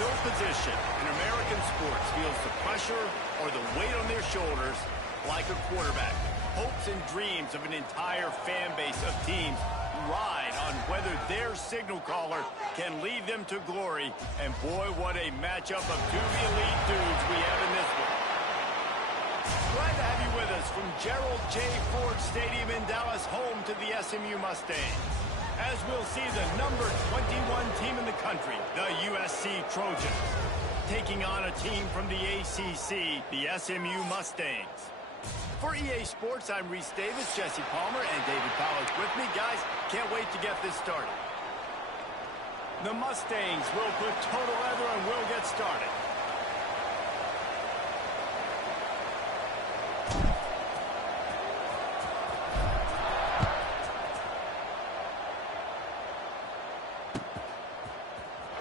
No position in American sports feels the pressure or the weight on their shoulders like a quarterback. Hopes and dreams of an entire fan base of teams ride on whether their signal caller can lead them to glory. And boy, what a matchup of two elite dudes we have in this one. Glad to have you with us from Gerald J. Ford Stadium in Dallas, home to the SMU Mustangs. As we'll see the number 21 team in the country, the USC Trojans, taking on a team from the ACC, the SMU Mustangs. For EA Sports, I'm Reese Davis, Jesse Palmer, and David Powers with me. Guys, can't wait to get this started. The Mustangs will put total leather and we'll get started.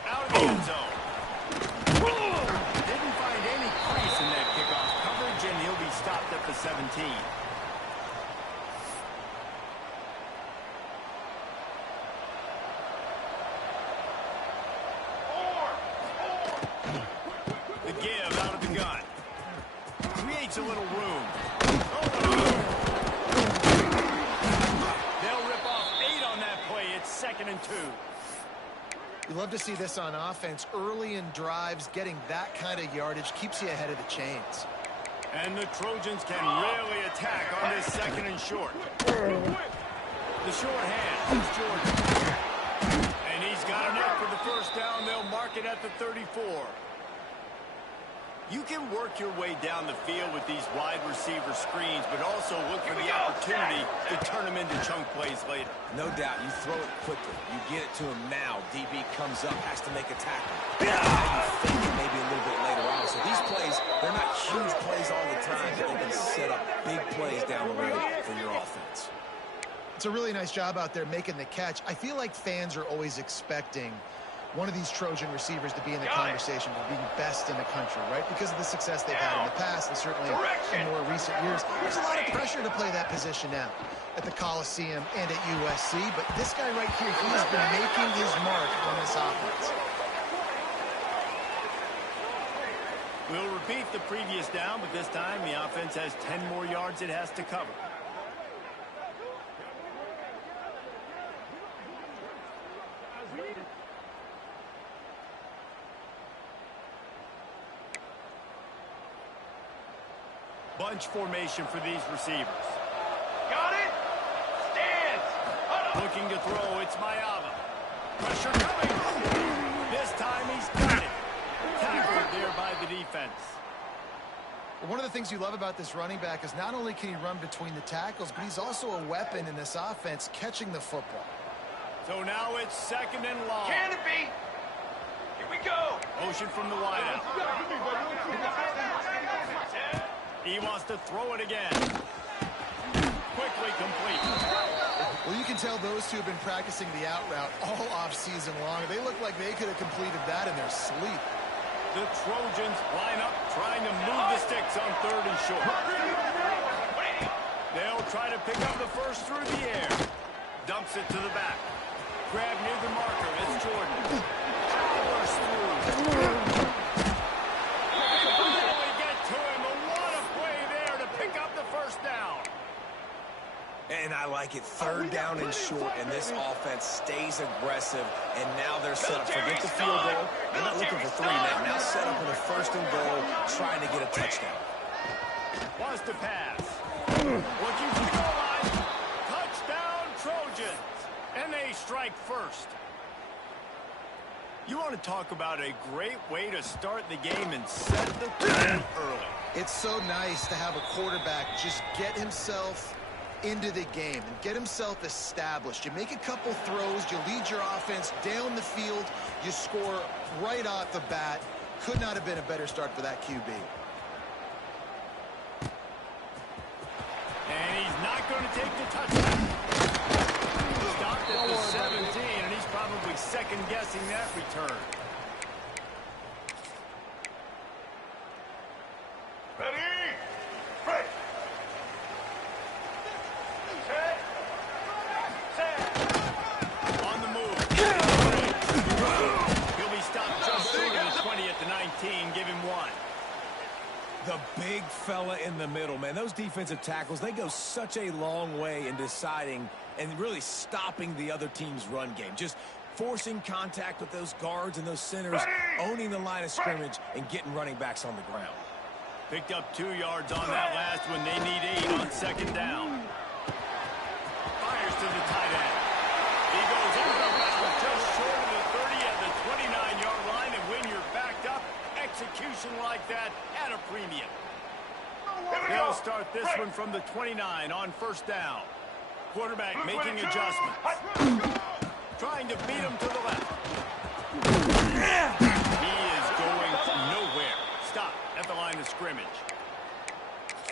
Out of the end zone. Didn't find any crease in that kickoff coverage, and he'll be stopped at the 17. The give out of the gun. Creates a little room. They'll rip off 8 on that play. It's 2nd and 2. You love to see this on offense. Early in drives, getting that kind of yardage keeps you ahead of the chains. And the Trojans can really attack on this 2nd and short. The short hand is Jordan. And he's got enough for the first down. They'll mark it at the 34. You can work your way down the field with these wide receiver screens, but also look for the opportunity to turn them into chunk plays later. No doubt, you throw it quickly. You get it to him now. DB comes up, has to make a tackle. Now you fake it maybe a little bit later on. So these plays, they're not huge plays all the time, but they can set up big plays down the road for your offense. It's a really nice job out there making the catch. I feel like fans are always expecting one of these Trojan receivers to be in the conversation for being best in the country, right? Because of the success they've had in the past and certainly in more recent years. There's a lot of pressure to play that position now at the Coliseum and at USC, but this guy right here, he has been making his mark on this offense. We'll repeat the previous down, but this time the offense has 10 more yards it has to cover. Bunch formation for these receivers. Got it! Stands! Looking to throw, it's Mayava. Pressure coming! This time he's got it. Tackled there by the defense. One of the things you love about this running back is not only can he run between the tackles, but he's also a weapon in this offense, catching the football. So now it's 2nd and long. Can it be? Here we go! Motion from the wideout. He wants to throw it again. Quickly complete. Well, you can tell those two have been practicing the out route all off-season long. They look like they could have completed that in their sleep. The Trojans line up, trying to move the sticks on 3rd and short. They'll try to pick up the first through the air. Dumps it to the back. Grab near the marker. It's Jordan. Powers through. And I like it. 3rd down and short, and this offense stays aggressive. And now they're set up. Forget the field goal. They're not looking for 3 now. Now set up in a 1st and goal, trying to get a touchdown. Wants to pass. Looking for the goal line. Touchdown, Trojans. And they strike first. You want to talk about a great way to start the game and set the tone early. It's so nice to have a quarterback just get himself into the game and get himself established. You make a couple throws, you lead your offense down the field, you score right off the bat. Could not have been a better start for that QB. And he's not going to take the touchdown. Stopped at the 17, and he's probably second-guessing that return. Ready? Break! On the move. He'll be stopped just short of the The big fella in the middle, man. Those defensive tackles, they go such a long way in deciding and really stopping the other team's run game. Just forcing contact with those guards and those centers, owning the line of scrimmage, and getting running backs on the ground. Picked up 2 yards on that last one. They need 8 on second down. Fires to the tight end. He goes over the bounds just short of the 30 at the 29-yard line, and when you're backed up, execution like that at a premium. They'll start this one from the 29 on first down. Quarterback making adjustments. Trying to beat him to the left. He is going nowhere. Stop at the line of scrimmage.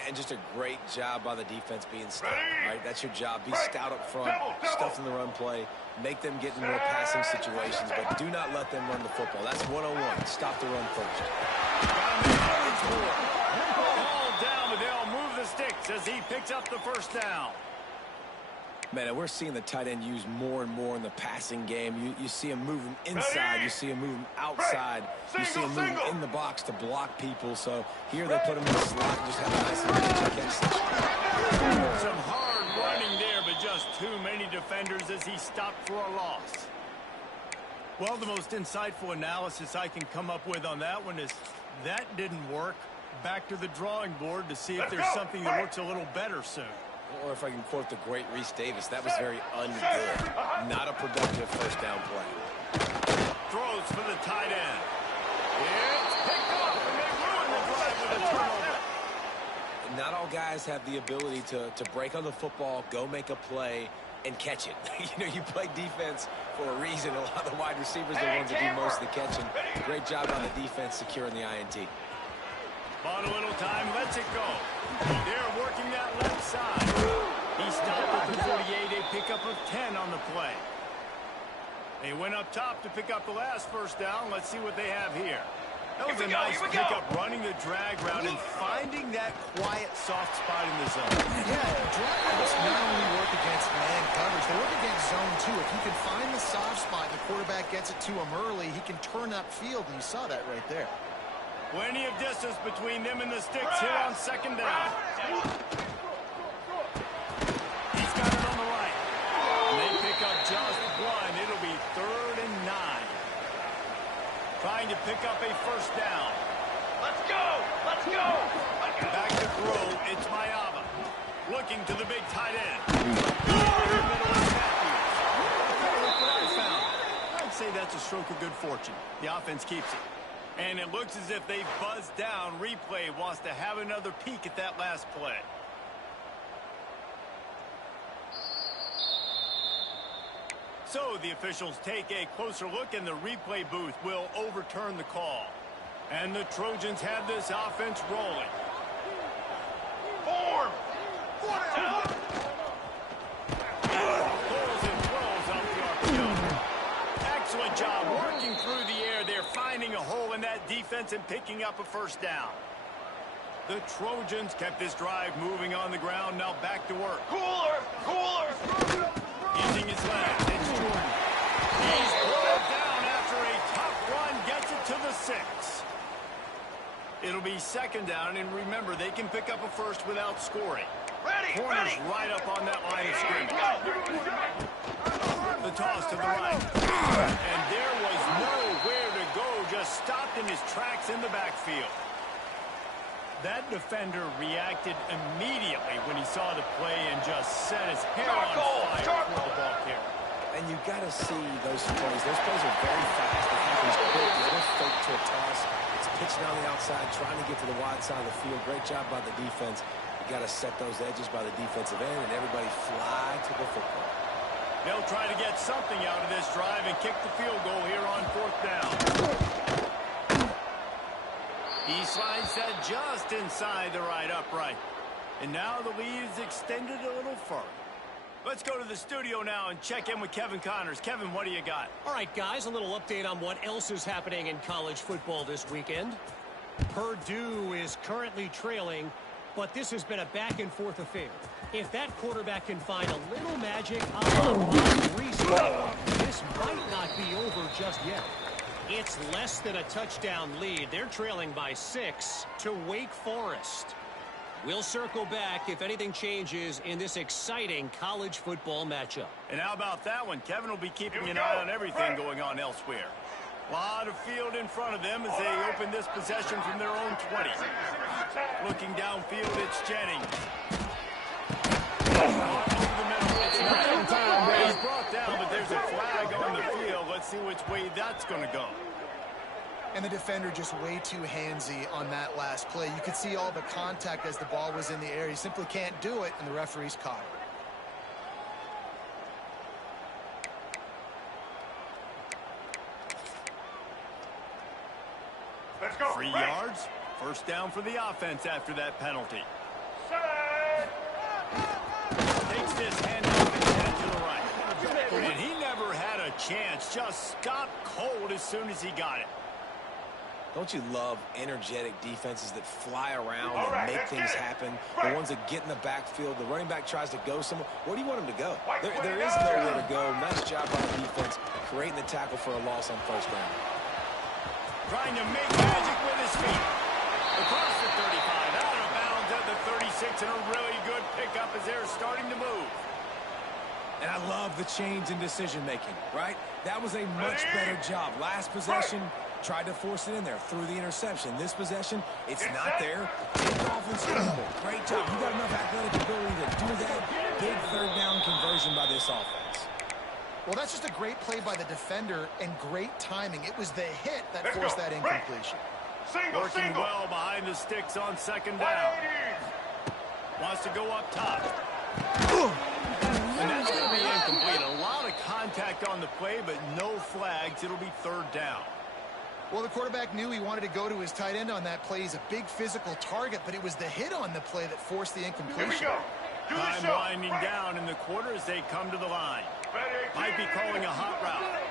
And just a great job by the defense being stout, right? That's your job. Be stout up front, stuff in the run play, make them get in more passing situations, but do not let them run the football. That's 101. Stop the run first. Ball down, but they'll move the sticks as he picks up the first down. Man, we're seeing the tight end used more and more in the passing game. You see him moving inside. You see him moving outside. You see him moving in the box to block people. So here they put him in the slot and just have a nice little catch. Some hard running there, but just too many defenders as he stopped for a loss. Well, the most insightful analysis I can come up with on that one is that didn't work. Back to the drawing board to see if there's something that works a little better soon. Or if I can quote the great Reese Davis, that was very ungood. Not a productive first down play. Throws for the tight end. It's picked up, and they ruin the drive with a turnover. Not all guys have the ability to break on the football, go make a play, and catch it. You know, you play defense for a reason. A lot of the wide receivers are the ones that do most of the catching. Great job on the defense securing the INT. Bought a little time, lets it go. They're working that left side. He stopped at the 48, a pickup of 10 on the play. They went up top to pick up the last first down. Let's see what they have here. That was a nice pickup, running the drag route and finding that quiet, soft spot in the zone. Yeah, drag routes not only work against man coverage, they work against zone too. If you can find the soft spot and the quarterback gets it to him early, he can turn upfield, and you saw that right there. Plenty of distance between them and the sticks here on second down. He's got it on the right. And they pick up just one. It'll be 3rd and 9. Trying to pick up a first down. Let's go! Let's go! Back to throw. It's Mayava. Looking to the big tight end. I'd say that's a stroke of good fortune. The offense keeps it. And it looks as if they buzzed down. Replay wants to have another peek at that last play. So the officials take a closer look, and the replay booth will overturn the call. And the Trojans have this offense rolling. Form! Down! Pulls and throws up the RPO. Excellent job working through the air. They're finding a hole in that defense and picking up a first down. The Trojans kept this drive moving on the ground. Now back to work. Cooler! Cooler! Using his legs. It's Jordan. He's pulled down after a tough run. Gets it to the 6. It'll be second down, and remember, they can pick up a first without scoring. Ready! Corner's right up on that line of scrimmage. The toss to the right. And there was nowhere to go, just stopped in his tracks in the backfield. That defender reacted immediately when he saw the play and just set his hair on fire for the ball carrier. And you got to see those plays. Those plays are very fast. It happens quick. There's no fake to a toss. It's pitching on the outside, trying to get to the wide side of the field. Great job by the defense. You got to set those edges by the defensive end, and everybody fly to the football. They'll try to get something out of this drive and kick the field goal here on 4th down. He slides that just inside the right upright. And now the lead is extended a little further. Let's go to the studio now and check in with Kevin Connors. Kevin, what do you got? All right, guys, a little update on what else is happening in college football this weekend. Purdue is currently trailing, but this has been a back-and-forth affair. If that quarterback can find a little magic, this might not be over just yet. It's less than a touchdown lead. They're trailing by 6 to Wake Forest. We'll circle back if anything changes in this exciting college football matchup. And how about that one? Kevin will be keeping an eye on everything going on elsewhere. A lot of field in front of them as they open this possession from their own 20. Looking downfield, it's Jennings. Over the middle. It's not in time. He's brought down, but there's a flag on the field. Let's see which way that's going to go. And the defender just way too handsy on that last play. You could see all the contact as the ball was in the air. He simply can't do it, and the referee's caught it. Let's go. 3 yards. First down for the offense after that penalty. Takes this handoff and head to the right. And he never had a chance. Just stopped cold as soon as he got it. Don't you love energetic defenses that fly around and make things happen? The ones that get in the backfield, the running back tries to go somewhere. Where do you want him to go? There is nowhere to go. Nice job by the defense, creating the tackle for a loss on first down. Trying to make magic with his feet. Across the 35, out of bounds at the 36, and a really good pickup as they're starting to move. And I love the change in decision-making, right? That was a much better job. Last possession, tried to force it in there through the interception. This possession, it's not there. Take off and scramble. Great job. You got enough athletic ability to do that. Big third down conversion by this offense. Well, that's just a great play by the defender and great timing. It was the hit that forced that incompletion. Working well behind the sticks on second down. Wants to go up top. And that's going to be incomplete. A lot of contact on the play, but no flags. It'll be third down. Well, the quarterback knew he wanted to go to his tight end on that play. He's a big physical target, but it was the hit on the play that forced the incompletion. Time winding down in the quarter as they come to the line. Might be calling a hot route.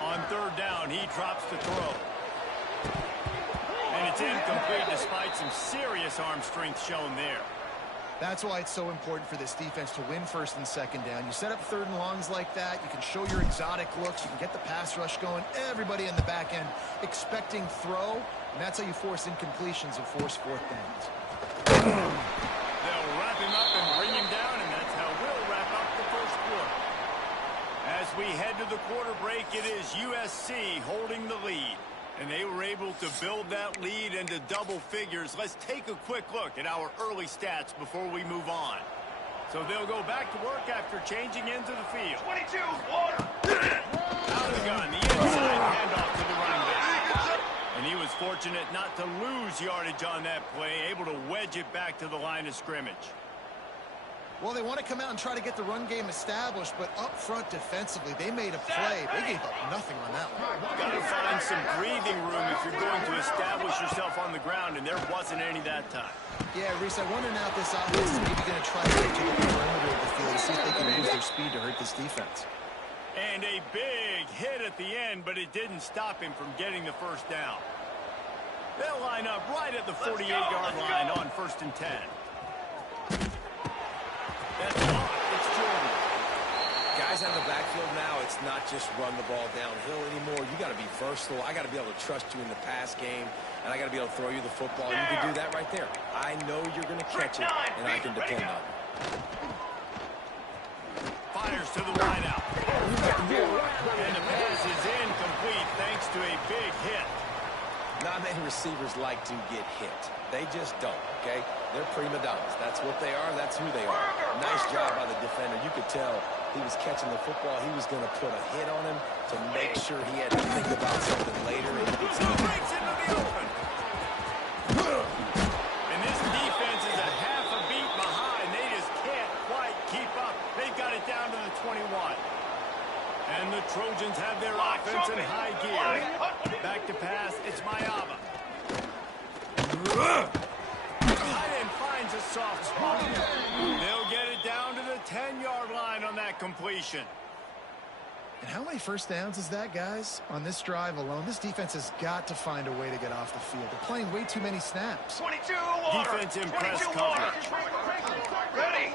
On third down, he drops the throw. And it's incomplete despite some serious arm strength shown there. That's why it's so important for this defense to win first and second down. You set up third and longs like that. You can show your exotic looks. You can get the pass rush going. Everybody in the back end expecting throw. And that's how you force incompletions and force fourth downs. They'll wrap him up and bring him down, and that's how we'll wrap up the first quarter. As we head to the quarter break, it is USC holding the lead. And they were able to build that lead into double figures. Let's take a quick look at our early stats before we move on. So they'll go back to work after changing into the field. 22, water. Out of the gun, the inside handoff to the running back. And he was fortunate not to lose yardage on that play, able to wedge it back to the line of scrimmage. Well, they want to come out and try to get the run game established, but up front defensively, they made a play. They gave up nothing on that one. Got to find some breathing room if you're going to establish yourself on the ground, and there wasn't any that time. Yeah, Reese, I wonder now if this offense is maybe going to try to get to the perimeter of the field to see if they can use their speed to hurt this defense. And a big hit at the end, but it didn't stop him from getting the first down. They'll line up right at the 48-yard line on 1st and 10. That's off. It's Jordan. Guys out of the backfield now, it's not just run the ball downhill anymore. You got to be versatile. I got to be able to trust you in the pass game, and I got to be able to throw you the football. And you can do that right there. I know you're going to catch it, and I can depend on it. Fires to the wideout. And the pass is incomplete thanks to a big hit. Not many receivers like to get hit. They just don't, okay? They're prima donnas. That's what they are. That's who they are. Nice job by the defender. You could tell he was catching the football. He was going to put a hit on him to make sure he had to think about something later. And he gets breaks into the open. And this defense is a half a beat behind. They just can't quite keep up. They've got it down to the 21. And the Trojans have their offense in high gear. Back to pass, it's Mayava. Tight end finds a soft spot. They'll get it down to the 10-yard line on that completion. And how many first downs is that, guys? On this drive alone, this defense has got to find a way to get off the field. They're playing way too many snaps. 22, water. Defense in press 22, coverage. Ready.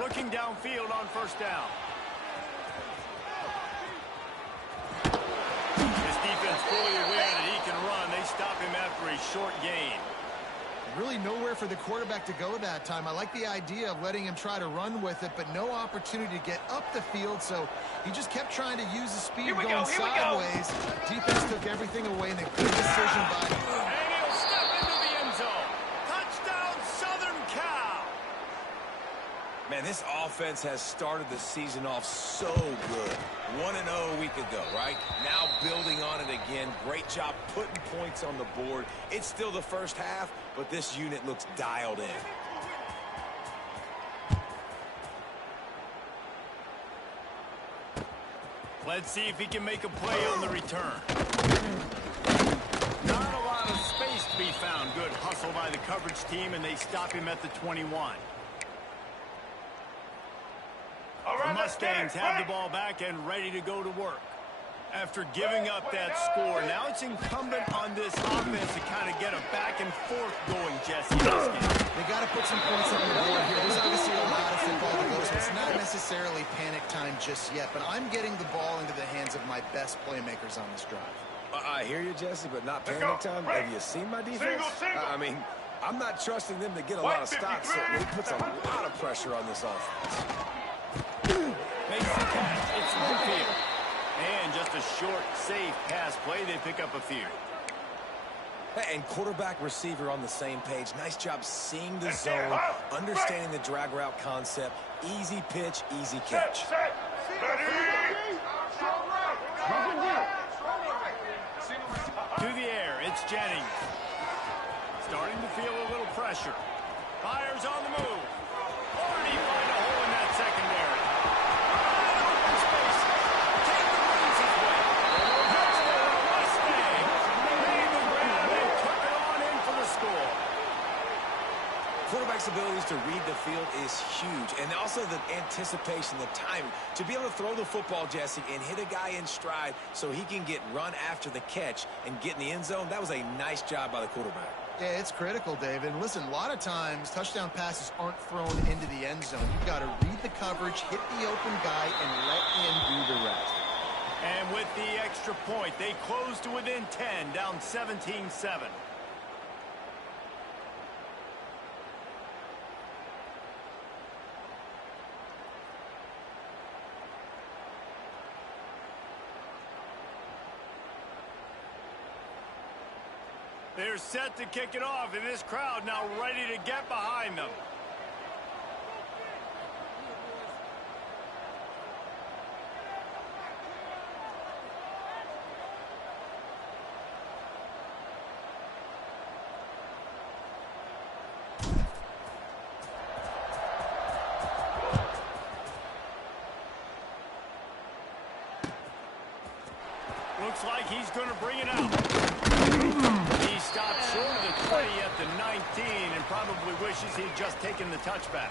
Looking downfield on 1st down. defense fully aware that he can run. They stop him after a short gain. Really nowhere for the quarterback to go that time. I like the idea of letting him try to run with it, but no opportunity to get up the field, so he just kept trying to use his speed going sideways. Defense took everything away, and a good decision by him. And he'll step into the end zone. Touchdown, Southern Cal. Man, this offense has started the season off so good. 1-0 a week ago, right? Now building on it again. Great job putting points on the board. It's still the first half, but this unit looks dialed in. Let's see if he can make a play on the return. Not a lot of space to be found. Good hustle by the coverage team, and they stop him at the 21. The Mustangs have the ball back and ready to go to work. After giving up that score, now it's incumbent on this offense to kind of get a back and forth going, Jesse. They got to put some points on the board here. There's obviously a lot of football to go, so it's not necessarily panic time just yet, but I'm getting the ball into the hands of my best playmakers on this drive. I hear you, Jesse, but not panic time. Have you seen my defense? I mean, I'm not trusting them to get a lot of stops, so it puts a lot of pressure on this offense. Makes the catch. It's Winfield. And just a short, safe pass play. They pick up a few. And quarterback receiver on the same page. Nice job seeing the zone, understanding the drag route concept. Easy pitch, easy catch. To the air, it's Jennings. Starting to feel a little pressure. Fires on the move. Or did he find a hole in that secondary? Open space. Take the wins his way. Touchdown, Mustangs. Made the grab and took it on in for the score. Quarterback's abilities to read the field is huge, and also the anticipation, the timing. To be able to throw the football, Jesse, and hit a guy in stride so he can get run after the catch and get in the end zone, that was a nice job by the quarterback. Yeah, it's critical, David. Listen, a lot of times touchdown passes aren't thrown into the end zone. You've got to read the coverage, hit the open guy, and let him do the rest. And with the extra point, they close to within 10, down 17-7. They're set to kick it off, and this crowd now ready to get behind them. Looks like he's going to bring it out. He stopped short of the 20 at the 19 and probably wishes he'd just taken the touchback.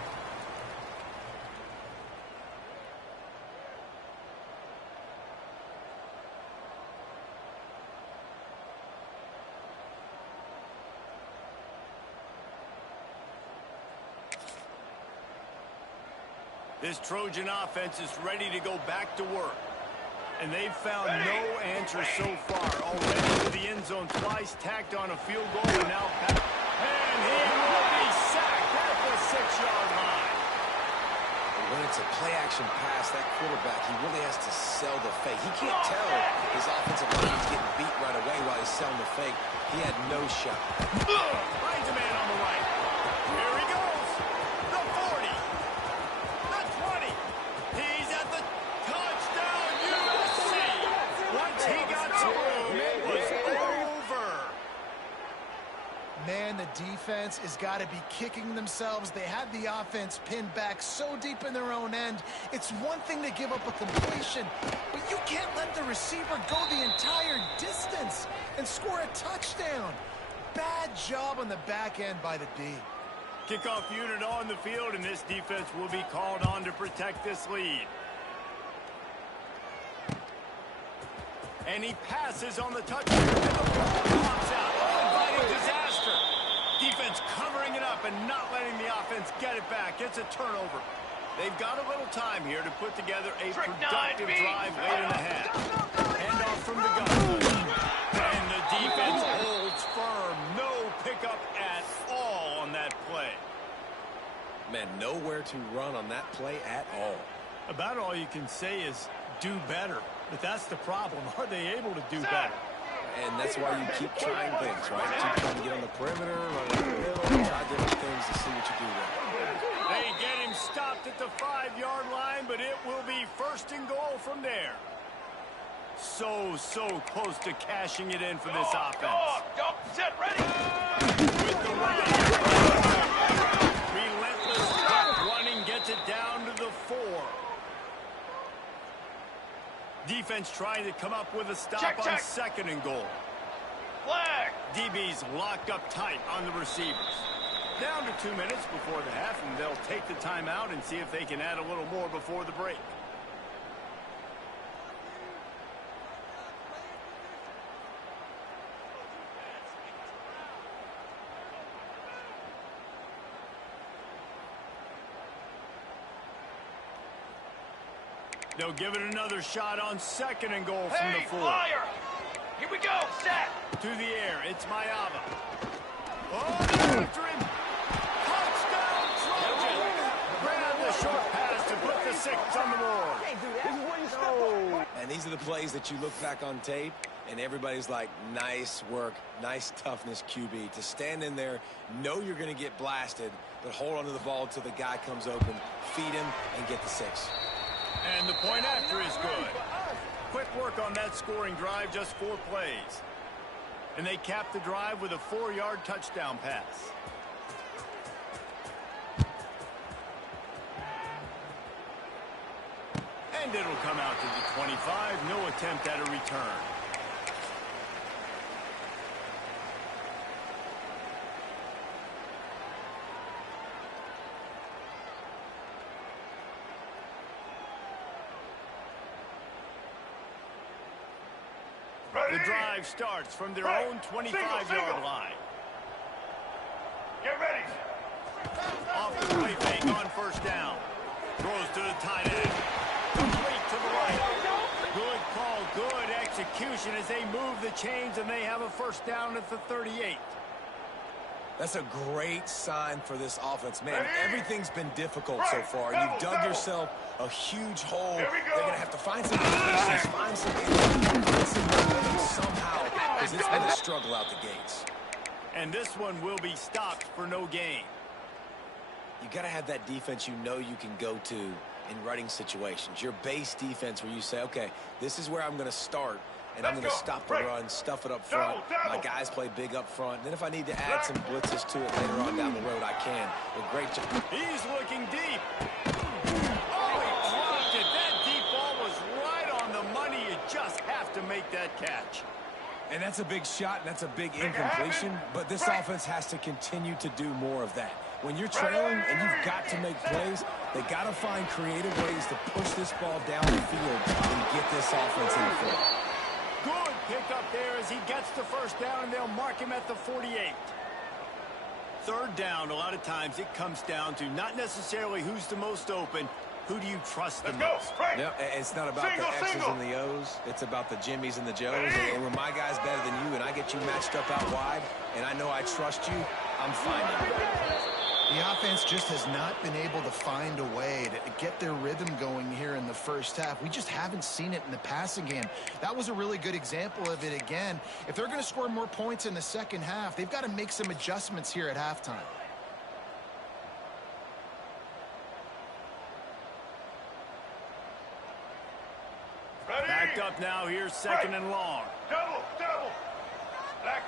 This Trojan offense is ready to go back to work. And they've found no answer so far. Already to the end zone twice, tacked on a field goal, and now back. And he will be sacked at the 6-yard line. When it's a play-action pass, that quarterback, he really has to sell the fake. He can't tell his offensive line is getting beat right away while he's selling the fake. He had no shot. Finds a man on the right. Here he goes. The 40. The 20. He's at the touchdown, USC. Once he got to room, it was over. Man, the defense has got to be kicking themselves. They had the offense pinned back so deep in their own end. It's one thing to give up a completion, but you can't let the receiver go the entire distance and score a touchdown. Bad job on the back end by the D. Kickoff unit on the field, and this defense will be called on to protect this lead. And he passes on the touchdown, and the ball pops out. Inviting disaster. Defense covering it up and not letting the offense get it back. It's a turnover. They've got a little time here to put together a productive drive late in the half. Handoff from the gun. And the defense holds firm. No pickup at all on that play. Man, nowhere to run on that play at all. About all you can say is do better. But that's the problem. Are they able to do better? And that's why you keep trying things, right? Keep trying to get on the perimeter, run in the middle, try different things to see what you do there. They get him stopped at the 5-yard line, but it will be first and goal from there. So close to cashing it in for this offense. Go, set, ready. With the run. Relentless running gets it down to the 4. Defense trying to come up with a stop on second and goal. Flag. DB's locked up tight on the receivers. Down to 2 minutes before the half, and they'll take the timeout and see if they can add a little more before the break. They'll give it another shot on second and goal from the 4. Flyer. Here we go, set. To the air, it's Mayava. Oh, they're after him. Touchdown, Trojan. Grab the short pass to put the 6 on the board. And these are the plays that you look back on tape, and everybody's like, nice work, nice toughness, QB. To stand in there, know you're going to get blasted, but hold on to the ball until the guy comes open, feed him, and get the 6. And the point after is good. Quick work on that scoring drive, just 4 plays. And they cap the drive with a 4-yard touchdown pass. And it'll come out to the 25. No attempt at a return. The drive starts from their own 25-yard line. Get ready. Off the play fake on first down. Throws to the tight end. Complete to the right. Good call, good execution as they move the chains, and they have a first down at the 38. That's a great sign for this offense. Man, everything's been difficult so far. You've dug yourself a huge hole. They're going to have to find some patience, find some momentum somehow, because it's been a struggle out the gates. And this one will be stopped for no gain. You got to have that defense you know you can go to in running situations. Your base defense where you say, okay, this is where I'm going to start, and I'm going to stop the run, stuff it up front. My guys play big up front. Then if I need to add some blitzes to it later on down the road, I can. But great job. He's looking deep. Oh, he dropped it. That deep ball was right on the money. You just have to make that catch. And that's a big shot, and that's a big incompletion. But this offense has to continue to do more of that. When you're trailing and you've got to make plays, they got to find creative ways to push this ball down the field and get this offense in the field. Good pick up there as he gets the first down, and they'll mark him at the 48. Third down, a lot of times it comes down to not necessarily who's the most open, who do you trust the most? Yep, it's not about the X's and the O's. It's about the Jimmys and the Joes. And when my guy's better than you and I get you matched up out wide, and I know I trust you, I'm finding you. The offense just has not been able to find a way to get their rhythm going here in the first half. We just haven't seen it in the passing game. That was a really good example of it again. If they're going to score more points in the second half, they've got to make some adjustments here at halftime. Ready. Backed up now, here's second and long. Double. Black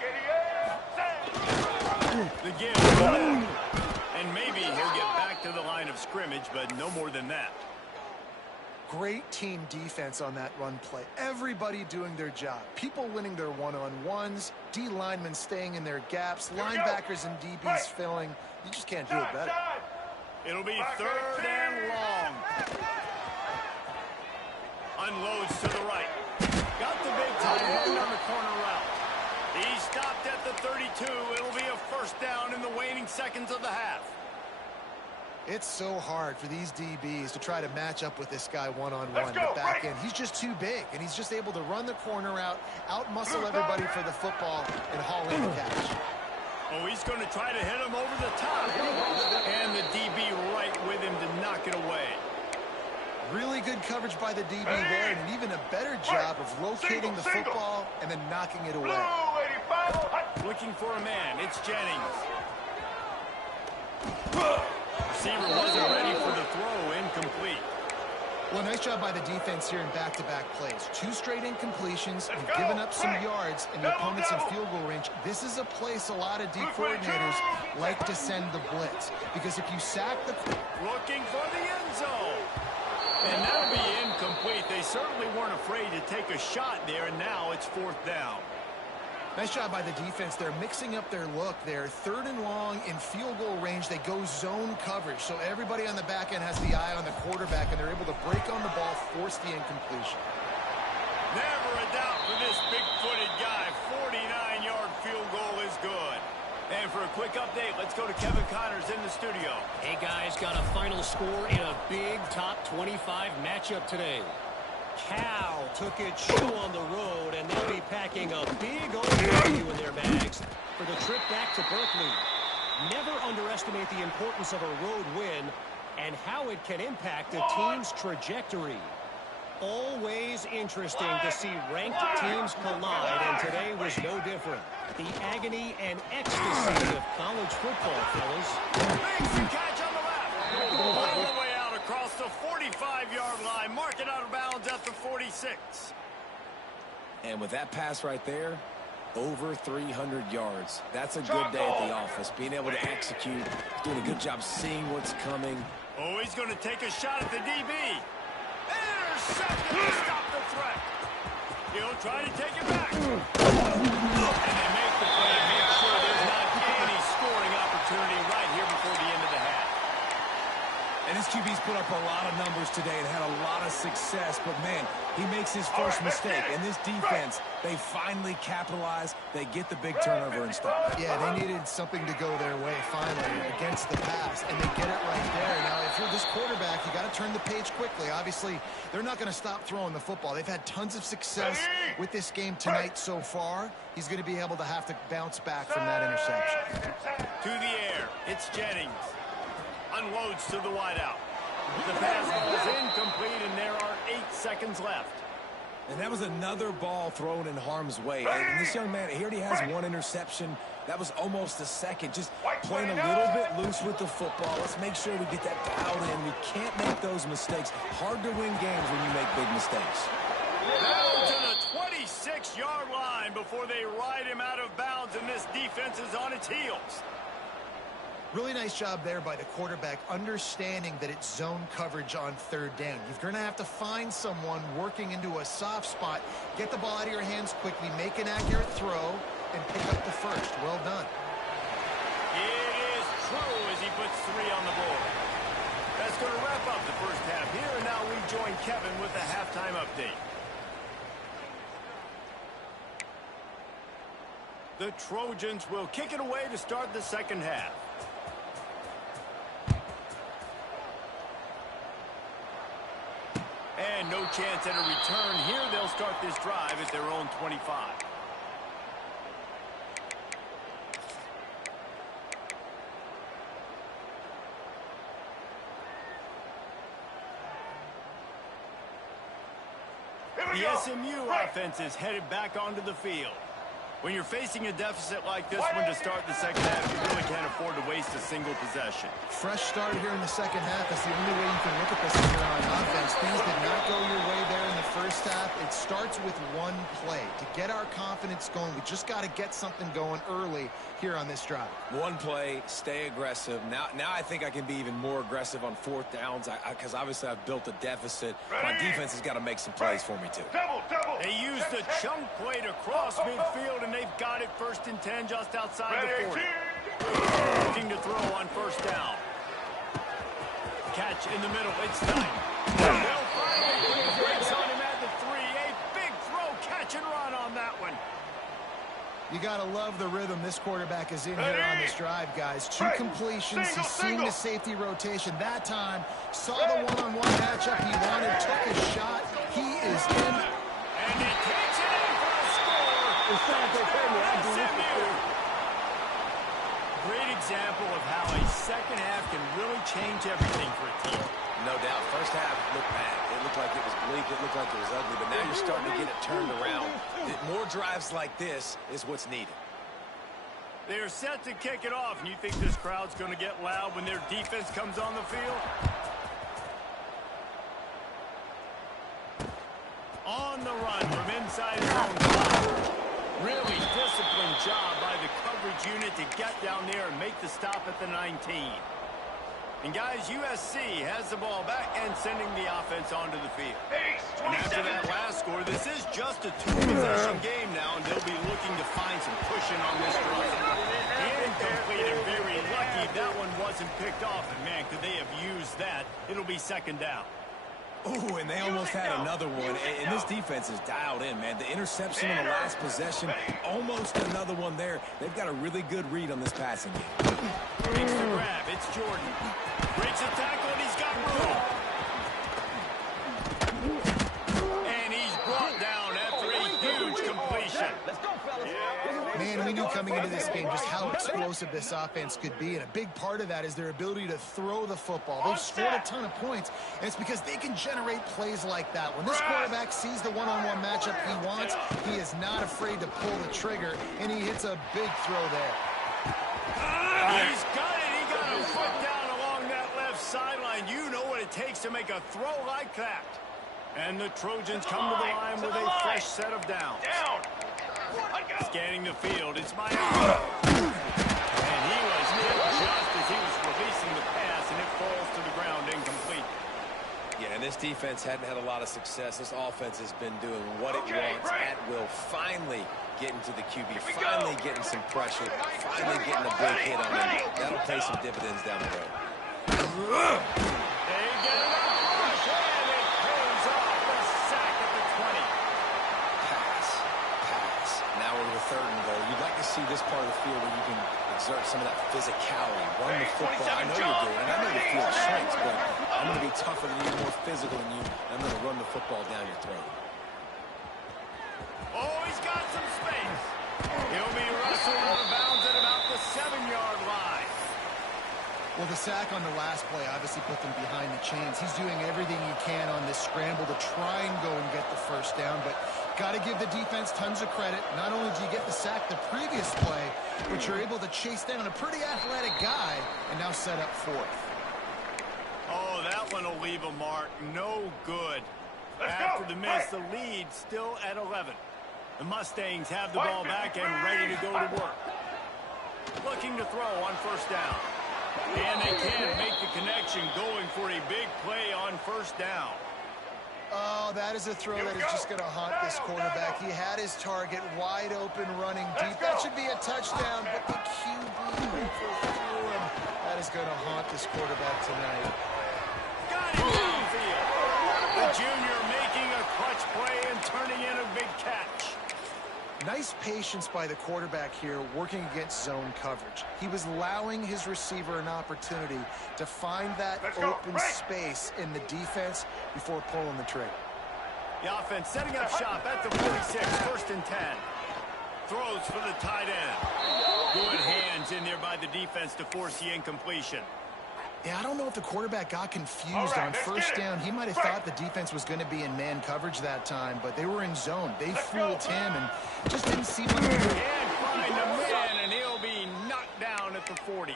88. The give. And maybe he'll get back to the line of scrimmage, but no more than that. Great team defense on that run play. Everybody doing their job. People winning their one-on-ones, D linemen staying in their gaps, linebackers and DBs filling. You just can't do it better. It'll be third and long. Unloads to the right. Got the big time run on the corner route. He stopped at the 32. It'll be a first down in the waning seconds of the half. It's so hard for these DBs to try to match up with this guy one-on-one. Let's go, The back right. end, he's just too big, and he's just able to run the corner out-muscle everybody for the football, and haul in the catch. Oh, he's going to try to hit him over the top. And the DB right with him to knock it away. Really good coverage by the DB there, and even a better job of locating the football and then knocking it away. Blue 85. Hot. Looking for a man. It's Jennings. Receiver wasn't ready for the throw. Incomplete. Well, nice job by the defense here in back-to-back plays. 2 straight incompletions. You've given up some yards, and your opponent's in field goal range. This is a place a lot of D coordinators like to send the blitz, because if you sack the... Looking for the end zone. And that'll be incomplete. They certainly weren't afraid to take a shot there, and now it's 4th down. Nice job by the defense. They're mixing up their look there. 3rd and long in field goal range. They go zone coverage. So everybody on the back end has the eye on the quarterback, and they're able to break on the ball, force the incompletion. Never a doubt for this big-footed guy. 49-yard field goal is good. And for a quick update, let's go to Kevin Connors in the studio. Hey, guys, got a final score in a big top 25 matchup today. Cal took its shoe on the road, and they'll be packing a big old W in their bags for the trip back to Berkeley. Never underestimate the importance of a road win and how it can impact a team's trajectory. Always interesting to see ranked teams collide, and today was no different. The agony and ecstasy of college football, fellas. Big catch on the left. All the way out across the 45-yard line. Mark it out of bounds at the 46. And with that pass right there, over 300 yards. That's a good day at the office. Being able to execute, doing a good job seeing what's coming. Oh, he's going to take a shot at the DB. Intercepted to stop the threat. He'll try to take it back. And they make the play to make sure there's not any scoring opportunity right here before the end of the half. And his QB's put up a lot of numbers today and had a lot of success. But, man, he makes his first mistake. And this defense, they finally capitalize. They get the big turnover and stop. Yeah, they needed something to go their way finally against the pass, and they get it right there. Now, if you're this quarterback, you got to turn the page quickly. Obviously, they're not going to stop throwing the football. They've had tons of success with this game tonight so far. He's going to be able to have to bounce back from that interception. To the air, it's Jennings. Unloads to the wideout. The pass falls incomplete, and there are 8 seconds left. And that was another ball thrown in harm's way. And this young man, he already has 1 interception. That was almost a second. Just playing a little bit loose with the football. Let's make sure we get that dialed in. We can't make those mistakes. Hard to win games when you make big mistakes. Down to the 26-yard line before they ride him out of bounds, and this defense is on its heels. Really nice job there by the quarterback, understanding that it's zone coverage on 3rd down. You're going to have to find someone working into a soft spot, get the ball out of your hands quickly, make an accurate throw, and pick up the first. Well done. It is true as he puts 3 on the board. That's going to wrap up the first half here, and now we join Kevin with the halftime update. The Trojans will kick it away to start the second half. And no chance at a return here. They'll start this drive at their own 25. The SMU offense is headed back onto the field. When you're facing a deficit like this one to start the second half, you really can't afford to waste a single possession. Fresh start here in the second half. That's the only way you can look at this if you're on offense. Things did not go your way there in the first half. It starts with 1 play. To get our confidence going, we just got to get something going early here on this drive. 1 play, stay aggressive. Now I think I can be even more aggressive on 4th downs because obviously I've built a deficit. My defense has got to make some plays for me too. Double. They used a chunk play to cross midfield, and they've got it 1st and 10 just outside the 40. Looking to throw on 1st down. Catch in the middle. It's Knight. They'll finally breaks on him at the 3. A big throw, catch and run on that one. You got to love the rhythm this quarterback is in here on this drive, guys. 2 completions. He's seeing the safety rotation. That time, saw the one-on-one matchup he wanted, took his shot. He is in. And he takes it in for a score. Great example of how a second half can really change everything for a team. No doubt. First half looked bad. It looked like it was bleak. It looked like it was ugly. But now you're starting to get it turned around. More drives like this is what's needed. They're set to kick it off. And you think this crowd's going to get loud when their defense comes on the field? On the run from inside his own goal. Really disciplined job by the coverage unit to get down there and make the stop at the 19. And guys, USC has the ball back and sending the offense onto the field. And after that last score, this is just a 2-possession game now, and they'll be looking to find some cushion on this drive. Incomplete and very lucky that one wasn't picked off. And man, could they have used that? It'll be second down. Oh, and they almost had another one. And this defense is dialed in, man. The interception on the last possession, almost another one there. They've got a really good read on this passing game. Makes the grab. It's Jordan. Breaks the tackle, and he's got room. And he's brought down after a huge completion. Let's go, fellas. Man, we knew coming into this game just how explosive this offense could be, and a big part of that is their ability to throw the football. They've scored a ton of points, and it's because they can generate plays like that. When this quarterback sees the one-on-one matchup he wants, he is not afraid to pull the trigger, and he hits a big throw there. He's got it. He got a foot down along that left sideline. You know what it takes to make a throw like that. And the Trojans come to the line with a fresh set of downs. Scanning the field, it's Miami. And he was hit just as he was releasing the pass, and it falls to the ground incomplete. Yeah, and this defense hadn't had a lot of success. This offense has been doing what it wants at will. Finally getting to the QB, finally getting some pressure, finally getting a big hit on him. That'll pay some dividends down the road. They get it off, and it pays off the sack at the 20. Pass. Now we're to the 3rd and goal. You'd like to see this part of the field where you can exert some of that physicality, run the football. I know you're doing it, and I know the field shrinks, but I'm going to be tougher than you, more physical than you, and I'm going to run the football down your throat. Oh, he's got some space. He'll be wrestled out of bounds at about the 7-yard line. Well, the sack on the last play obviously put them behind the chains. He's doing everything he can on this scramble to try and go and get the first down, but got to give the defense tons of credit. Not only do you get the sack the previous play, but you're able to chase down a pretty athletic guy and now set up 4th. Oh, that one will leave a mark. No good. After the miss, the lead still at 11. The Mustangs have the ball back and ready to go to work. Looking to throw on first down. And they can make the connection, going for a big play on first down. Oh, that is a throw that is just going to haunt this quarterback. He had his target wide open, running deep. That should be a touchdown, but the QB threw him. That is going to haunt this quarterback tonight. Got it downfield. The junior making a clutch play and turning in a big catch. Nice patience by the quarterback here, working against zone coverage. He was allowing his receiver an opportunity to find that open space in the defense before pulling the trigger. The offense setting up shop at the 46, 1st and 10. Throws for the tight end. Good hands in there by the defense to force the incompletion. Yeah, I don't know if the quarterback got confused on first down. He might have thought the defense was going to be in man coverage that time, but they were in zone. They fooled him and just didn't see what he did. And find a man, and he'll be knocked down at the 40.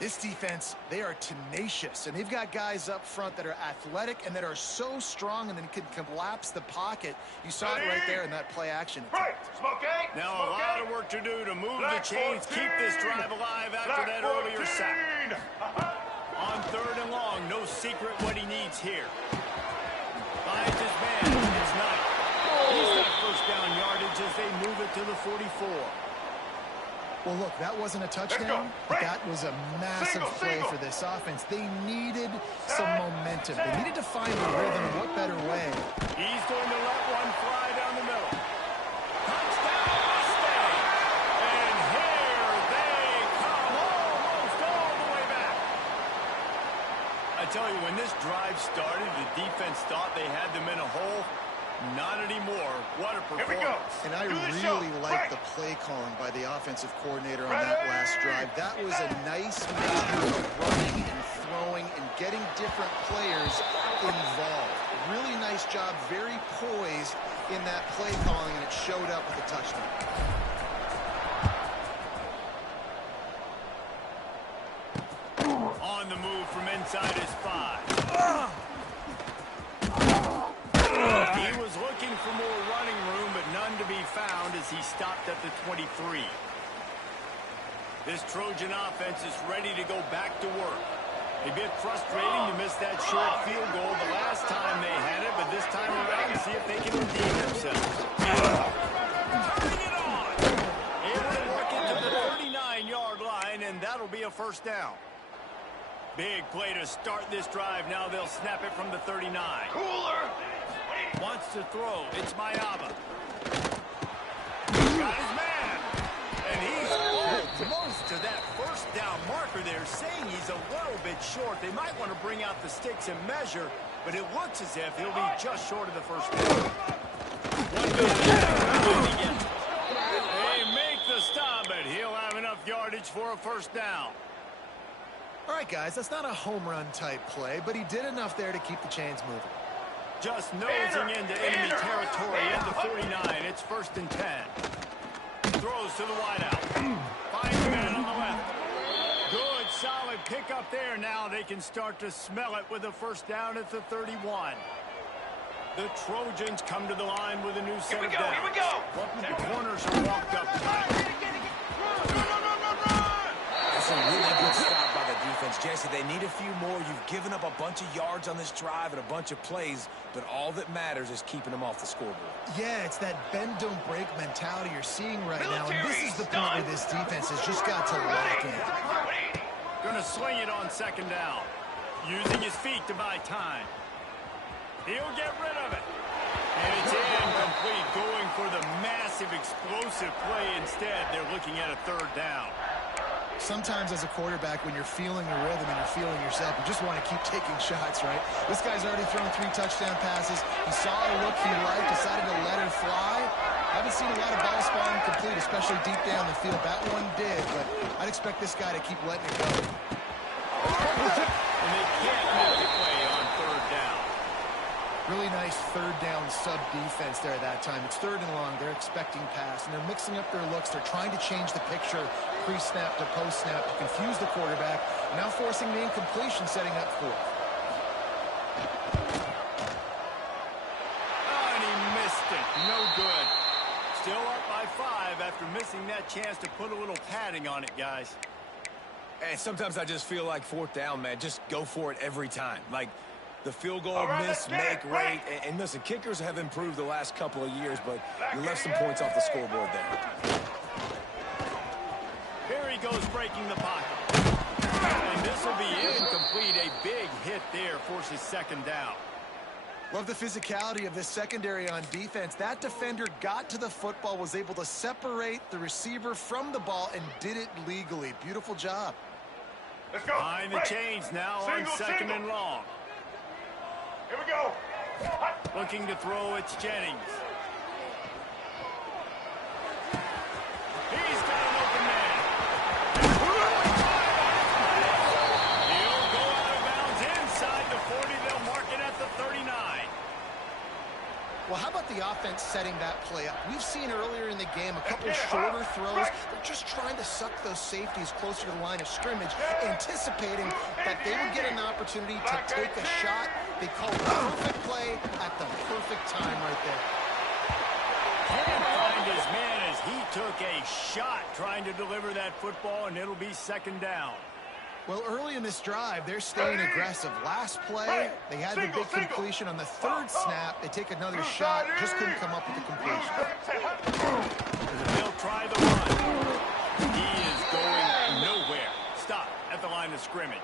This defense, they are tenacious, and they've got guys up front that are athletic and that are so strong and then can collapse the pocket. You saw it right there in that play action attempt. Now a lot of work to do to move the chains, keep this drive alive after that earlier sack. On 3rd and long, no secret what he needs here. Finds his man, it's not. He's got first down yardage as they move it to the 44. Well, look, that wasn't a touchdown, but that was a massive play for this offense. They needed some momentum. They needed to find a rhythm. What better way? He's going to let one fly down the middle. Touchdown, Mustang! tell you, when this drive started, the defense thought they had them in a hole. Not anymore. What a performance. Here we go. And I Do the really show. like the play calling by the offensive coordinator on that last drive. That was a nice mixture of running and throwing and getting different players involved. Really nice job, very poised in that play calling, and it showed up with a touchdown. On the move from inside his 5. He was looking for more running room, but none to be found as he stopped at the 23. This Trojan offense is ready to go back to work. A bit frustrating to miss that short field goal the last time they had it, but this time around, see if they can redeem themselves. Turning it on! Able to work it to the 39-yard line, and that'll be a first down. Big play to start this drive. Now they'll snap it from the 39. Cooler. Wants to throw. It's Mayaba. Got his man. And he's almost to that first down marker there, saying he's a little bit short. They might want to bring out the sticks and measure, but it looks as if he'll be just short of the first down. They make the stop, but he'll have enough yardage for a first down. All right, guys, that's not a home run type play, but he did enough there to keep the chains moving. Just nosing into enemy territory at the 49. It's 1st and 10. Throws to the wideout. Finds the man on the left. Good, solid pickup there. Now they can start to smell it with a first down at the 31. The Trojans come to the line with a new set of downs. Here we go. The corners are walked up tight. That's a really good stop by the defense. Jesse, they need a few more. You've given up a bunch of yards on this drive and a bunch of plays, but all that matters is keeping them off the scoreboard. Yeah, it's that bend, don't break mentality you're seeing right now, and this is the point where this defense has just got to lock in. Gonna swing it on 2nd down. Using his feet to buy time. He'll get rid of it. And it's incomplete, going for the massive explosive play instead. They're looking at a 3rd down. Sometimes as a quarterback, when you're feeling the rhythm and you're feeling yourself, you just want to keep taking shots, right? This guy's already thrown 3 touchdown passes. He saw a look he liked, decided to let her fly. Haven't seen a lot of balls falling complete, especially deep down the field. That one did, but I'd expect this guy to keep letting it go. And they can't make the play on 3rd down. Really nice 3rd down sub defense there at that time. It's 3rd and long. They're expecting pass, and they're mixing up their looks. They're trying to change the picture pre-snap to post-snap to confuse the quarterback. Now forcing the incompletion, setting up 4th. Oh, and he missed it. No good. Still up by 5 after missing that chance to put a little padding on it, guys. And sometimes I just feel like 4th down, man. Just go for it every time. Like, the field goal, miss, make, rate. And listen, kickers have improved the last couple of years, but you left some points off the scoreboard there. Here he goes, breaking the pocket. And this will be incomplete. A big hit there forces 2nd down. Love the physicality of this secondary on defense. That defender got to the football, was able to separate the receiver from the ball, and did it legally. Beautiful job. Let's go. Behind the chains now on 2nd and long. Here we go. Looking to throw, it's Jennings. He's got an open man. He'll go out of bounds inside the 40. They'll mark it at the 39. Well, how about the offense setting that play up? We've seen earlier in the game a couple shorter throws. They're just trying to suck those safeties closer to the line of scrimmage, anticipating that they would get an opportunity to take a shot. They called the perfect play at the perfect time right there. Can't find his man as he took a shot trying to deliver that football, and it'll be 2nd down. Well, early in this drive, they're staying aggressive. Last play, they had the big completion. On the 3rd snap, they take another shot. Just couldn't come up with the completion. They'll try the run. He is going nowhere. Stop at the line of scrimmage.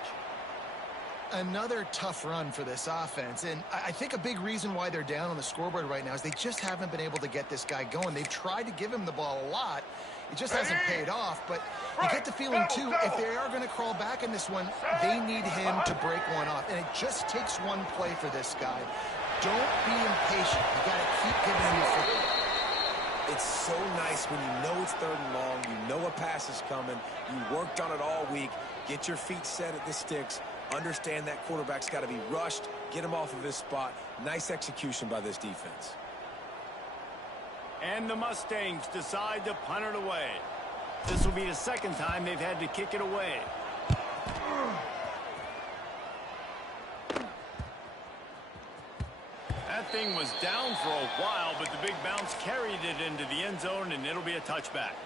Another tough run for this offense, and I think a big reason why they're down on the scoreboard right now is they just haven't been able to get this guy going. They've tried to give him the ball a lot, It just hasn't paid off, but you get the feeling, too, if they are going to crawl back in this one, they need him to break one off. And it just takes one play for this guy. Don't be impatient. You got to keep giving him the football. It's so nice when you know it's 3rd and long, you know a pass is coming, you worked on it all week, get your feet set at the sticks, understand that quarterback's got to be rushed, get him off of his spot. Nice execution by this defense. And the Mustangs decide to punt it away. This will be the 2nd time they've had to kick it away. That thing was down for a while, but the big bounce carried it into the end zone, and it'll be a touchback.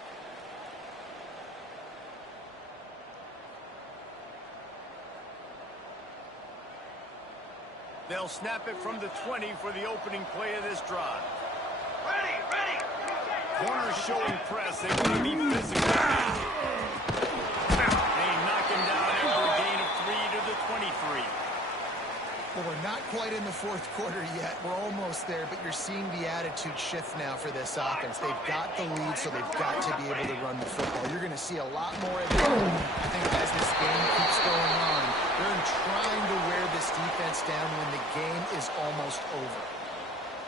They'll snap it from the 20 for the opening play of this drive. Ready, ready. Corners showing press. They want to be physical. They knock him down after a gain of 3 to the 23. Well, we're not quite in the 4th quarter yet. We're almost there, but you're seeing the attitude shift now for this offense. They've got the lead, so they've got to be able to run the football. You're going to see a lot more of that, I think, as this game keeps going on. They're trying to wear this defense down when the game is almost over.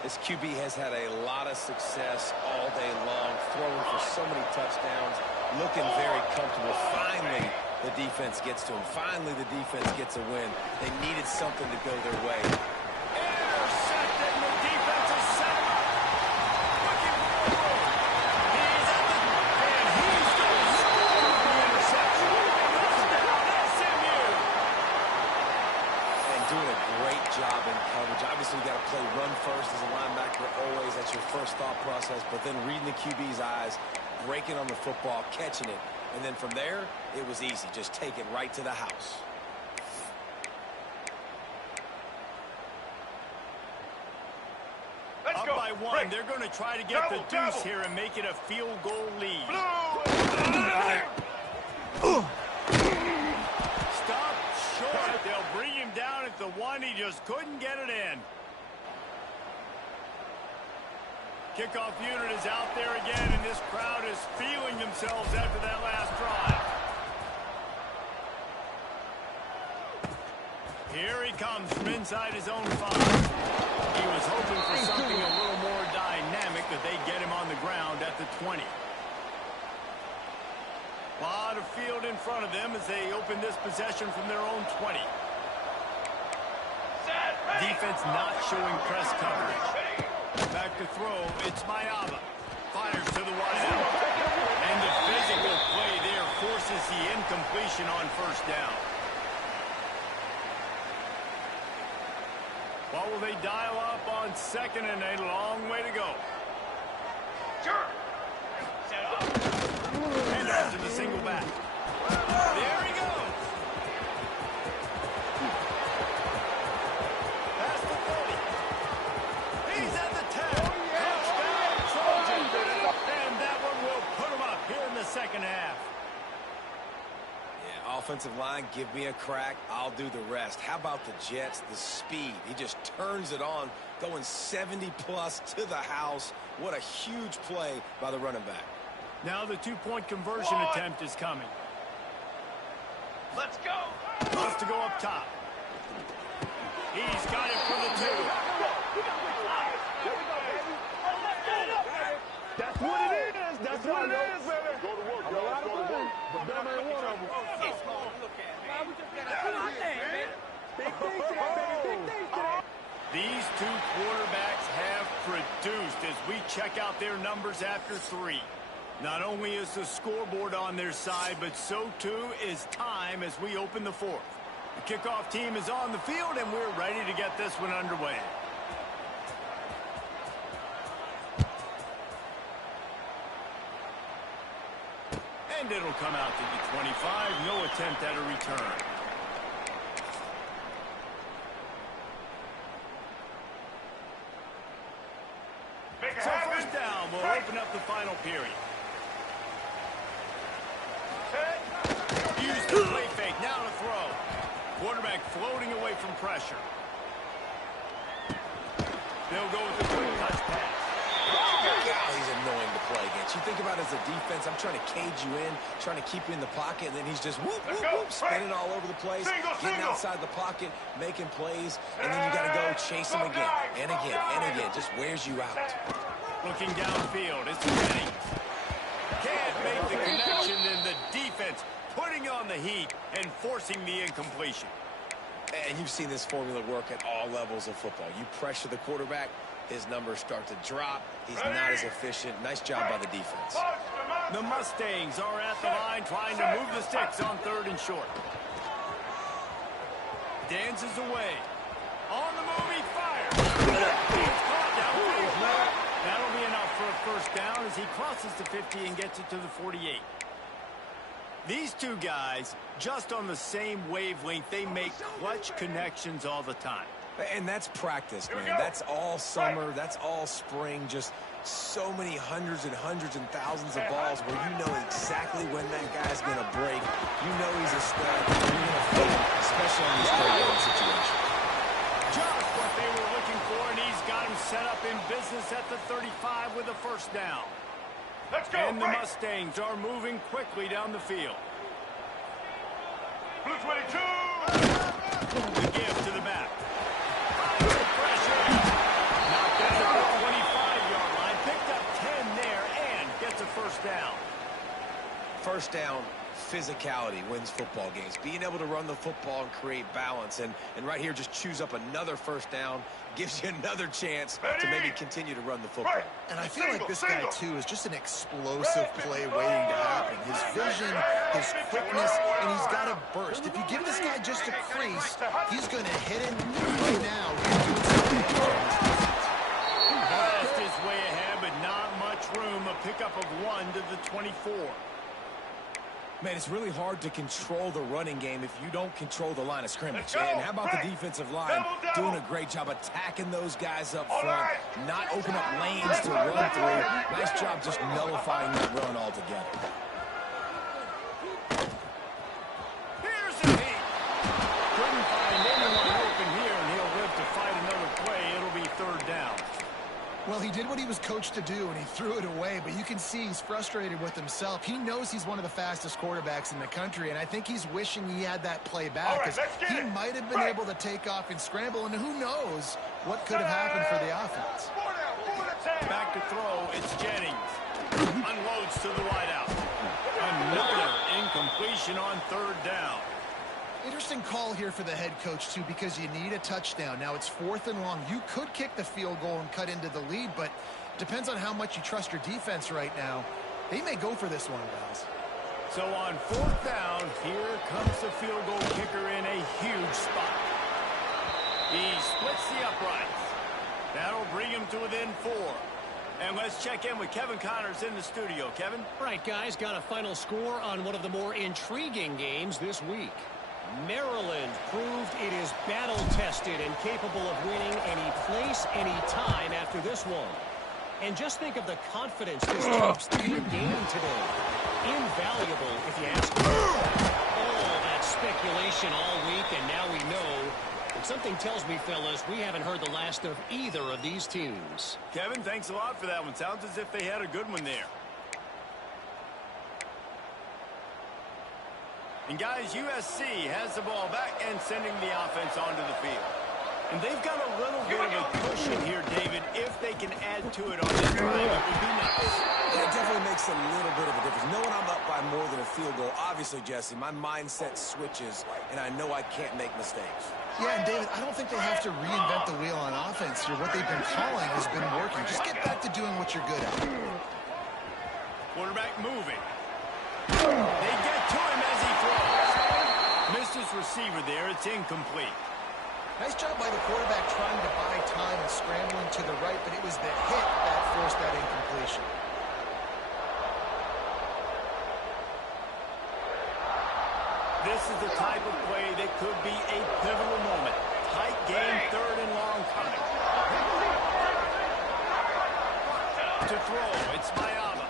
This QB has had a lot of success all day long, throwing for so many touchdowns, looking very comfortable. Finally, the defense gets to him. Finally, the defense gets a win. They needed something to go their way. Intercepted, the defense is set up. Looking forward. He's at the... And he's going to score the interception. Touchdown, SMU. And doing a great job in coverage. Obviously, you got to play run first as a linebacker always. That's your first thought process. But then reading the QB's eyes, breaking on the football, catching it. And then from there, it was easy. Just take it right to the house. Let's Up go. by 1. Break. They're going to try to get the deuce Double. here and make it a field goal lead. Stop short. They'll bring him down at the 1. He just couldn't get it in. Kickoff unit is out there again, and this crowd is feeling themselves after that last drive. Here he comes from inside his own 5. He was hoping for something a little more dynamic, that they get him on the ground at the 20. A lot of field in front of them as they open this possession from their own 20. Defense not showing press coverage. Back to throw, it's Mayaba. Fires to the wide out. And the physical play there forces the incompletion on 1st down. What will they dial up on 2nd and a long way to go? Sure. Set up. And off to the single back. There he goes. Past the 30. He's at the 10. Touchdown, Trojan. And that one will put him up here in the 2nd half. Yeah, offensive line, give me a crack. I'll do the rest. How about the Jets? The speed. He just turns it on, going 70-plus to the house. What a huge play by the running back. Now the 2-point conversion attempt is coming. Let's go. Wants to go up top. He's got it for the 2. That's what it is. That's what it is, baby. Go to work, y'all. Go to work. But that ain't one of them. These 2 quarterbacks have produced as we check out their numbers after 3. Not only is the scoreboard on their side, but so too is time as we open the 4th. The kickoff team is on the field, and we're ready to get this one underway. And it'll come out to the 25. No attempt at a return. So 1st down, we'll open up the final period. Use the play fake, now to throw. Quarterback floating away from pressure. They'll go with the 2 touch pass. God, he's annoying to play against. You think about it as a defense, I'm trying to cage you in, trying to keep you in the pocket, and then he's just whoop, whoop, whoop, spinning all over the place, getting outside the pocket, making plays, and then you got to go chase him again, and again, and again. Just wears you out. Looking downfield, it's Jennings. Can't make the connection, and the defense putting on the heat and forcing the incompletion. And you've seen this formula work at all levels of football. You pressure the quarterback, his numbers start to drop. He's not as efficient. Nice job by the defense. The Mustangs are at the line trying to move the sticks on 3rd and short. Dances away. On the move, he fires. It's caught downfield. That'll be enough for a first down as he crosses the 50 and gets it to the 48. These two guys, just on the same wavelength, they make clutch connections all the time. And that's practice, man. That's all summer. That's all spring. Just so many hundreds and thousands of balls where you know exactly when that guy's going to break. You know he's a stud. You're going to fit him, especially in these third down situations. Just what they were looking for, and he's got him set up in business at the 35 with a first down. Let's go. And the Mustangs are moving quickly down the field. Blue 22. The give to the back. Pressure. Knocked down at the 25-yard line. Picked up 10 there and gets a first down. First down, physicality wins football games. Being able to run the football and create balance. And right here, just choose up another first down. Gives you another chance to maybe continue to run the football. And I feel like this guy, too, is just an explosive play waiting to happen. His vision, his quickness, and he's got a burst. If you give this guy just a crease, he's going to hit it right now. Blast is way ahead, but not much room. A pickup of 1 to the 24. Man, it's really hard to control the running game if you don't control the line of scrimmage. And how about the defensive line doing a great job attacking those guys up front, not open up lanes to run through. Nice job just nullifying that run altogether. Here's the heat. Couldn't find anyone open here, and he'll live to fight another play. It'll be 3rd down. Well, he did what he was coached to do, and he threw it away, but you can see he's frustrated with himself. He knows he's one of the fastest quarterbacks in the country, and I think he's wishing he had that play back, because he might have been able to take off and scramble, and who knows what could have happened for the offense. Back to throw, it's Jennings. Unloads to the wideout. Another incompletion on 3rd down. Interesting call here for the head coach, too, because you need a touchdown. Now, it's 4th and long. You could kick the field goal and cut into the lead, but it depends on how much you trust your defense right now. They may go for this one, guys. So on 4th down, here comes the field goal kicker in a huge spot. He splits the uprights. That'll bring him to within 4. And let's check in with Kevin Connors in the studio. Kevin? Right, guys, got a final score on one of the more intriguing games this week. Maryland proved it is battle-tested and capable of winning any place, any time after this one. And just think of the confidence this takes to the game today. Invaluable, if you ask me. All that speculation all week, and now we know. But something tells me, fellas, we haven't heard the last of either of these teams. Kevin, thanks a lot for that one. Sounds as if they had a good one there. And guys, USC has the ball back and sending the offense onto the field. And they've got a little bit of a cushion here, David. If they can add to it on this drive, it would be nice. It definitely makes a little bit of a difference. Knowing I'm up by more than a field goal, obviously, Jesse, my mindset switches, and I know I can't make mistakes. Yeah, and David, I don't think they have to reinvent the wheel on offense here. What they've been calling has been working. Just get back to doing what you're good at. Quarterback moving. They get to him as he throws. Missed his receiver there. It's incomplete. Nice job by the quarterback trying to buy time and scrambling to the right, but it was the hit that forced that incompletion. This is the type of play that could be a pivotal moment. Tight game, 3rd and long coming. To throw, it's Mayaba.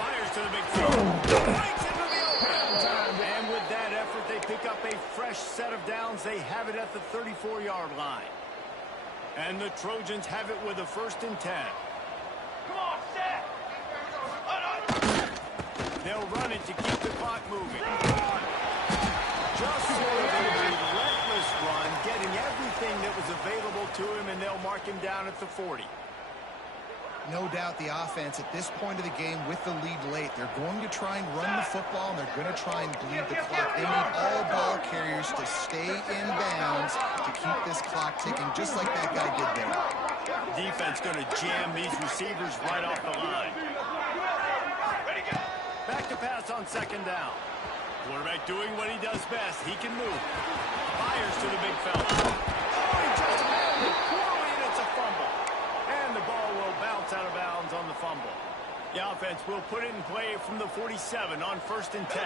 Fires to the big field. Breaks into the open. And with that effort, they pick up a fresh set of downs. They have it at the 34-yard line. And the Trojans have it with a 1st and 10. Come on, set. They'll run it to keep the clock moving. Just sort of a relentless run, getting everything that was available to him, and they'll mark him down at the 40. No doubt the offense at this point of the game with the lead late, they're going to try and run the football, and they're going to try and bleed the clock. They need all ball carriers to stay in bounds to keep this clock ticking, just like that guy did there. Defense going to jam these receivers right off the line. Back to pass on 2nd down. Quarterback doing what he does best. He can move. Fires to the big fella. Oh, he just handled it poorly, and it's a fumble. And the ball will bounce out of bounds on the fumble. The offense will put it in play from the 47 on 1st and 10.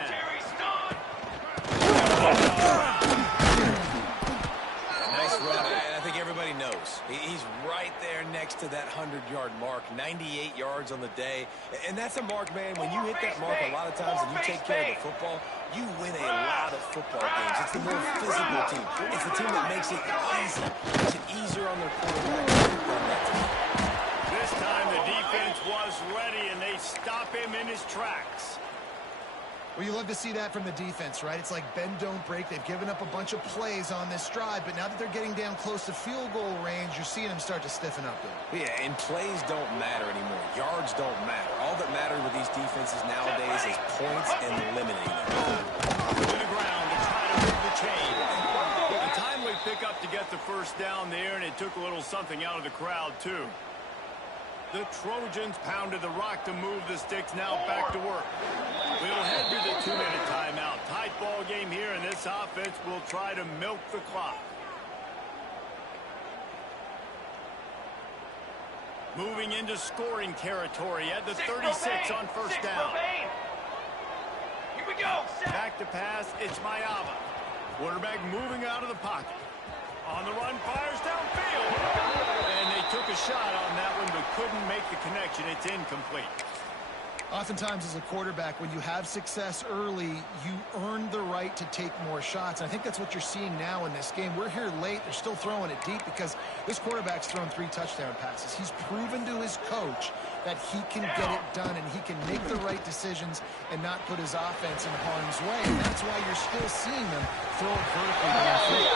Nice run, and I think everybody knows. He's right there next to that 100-yard mark, 98 yards on the day. And that's a mark, man. When you hit that mark a lot of times and you take care of the football, you win a lot of football games. It's the more physical team. It's the team that makes it easy. Makes it easier on their quarterback to run that team. This time the defense was ready, and they stop him in his tracks. Well, you love to see that from the defense, right? It's like bend, don't break. They've given up a bunch of plays on this drive, but now that they're getting down close to field goal range, you're seeing them start to stiffen up there. Yeah, and plays don't matter anymore. Yards don't matter. All that matters with these defenses nowadays is points and limiting them. To the ground to try to move the chain. A timely pickup to get the 1st down there, and it took a little something out of the crowd, too. The Trojans pounded the rock to move the sticks, now back to work. We'll head to the 2-minute timeout. Tight ball game here, and this offense will try to milk the clock. Moving into scoring territory at the 36 on 1st down. Here we go. Back to pass, it's Mayava. Quarterback moving out of the pocket. On the run, fires downfield. And they took a shot on that one, but couldn't make the connection. It's incomplete. Oftentimes as a quarterback, when you have success early, you earn the right to take more shots. And I think that's what you're seeing now in this game. We're here late. They're still throwing it deep because this quarterback's thrown 3 touchdown passes. He's proven to his coach that he can get it done and he can make the right decisions and not put his offense in harm's way. And that's why you're still seeing them throw it vertically downfield.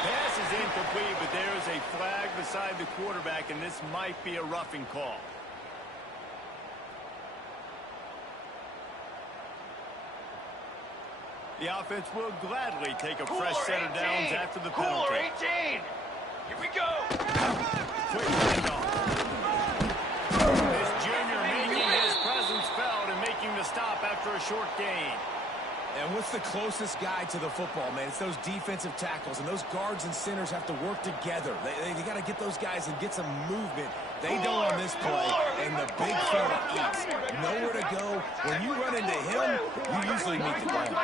Pass is incomplete, but there is a flag beside the quarterback, and this might be a roughing call. The offense will gladly take a fresh set of downs after the penalty. 18. Here we go. Quick handoff. This junior making his presence felt and making the stop after a short gain. And what's the closest guy to the football, man? It's those defensive tackles, and those guards and centers have to work together. They got to get those guys and get some movement. They don't on this play, and the big fella eats. Nowhere to go. When you run into him, you usually meet the ground.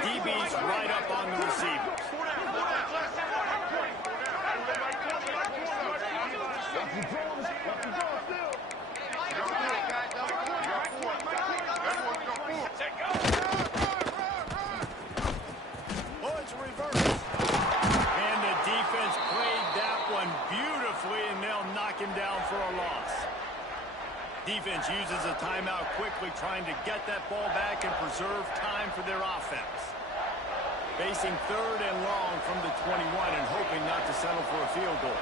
DB's right up on the receiver. Oh, it's a reverse. And the defense played that one beautifully, and they'll knock him down for a loss. Defense uses a timeout quickly, trying to get that ball back and preserve time for their offense. Facing 3rd and long from the 21 and hoping not to settle for a field goal.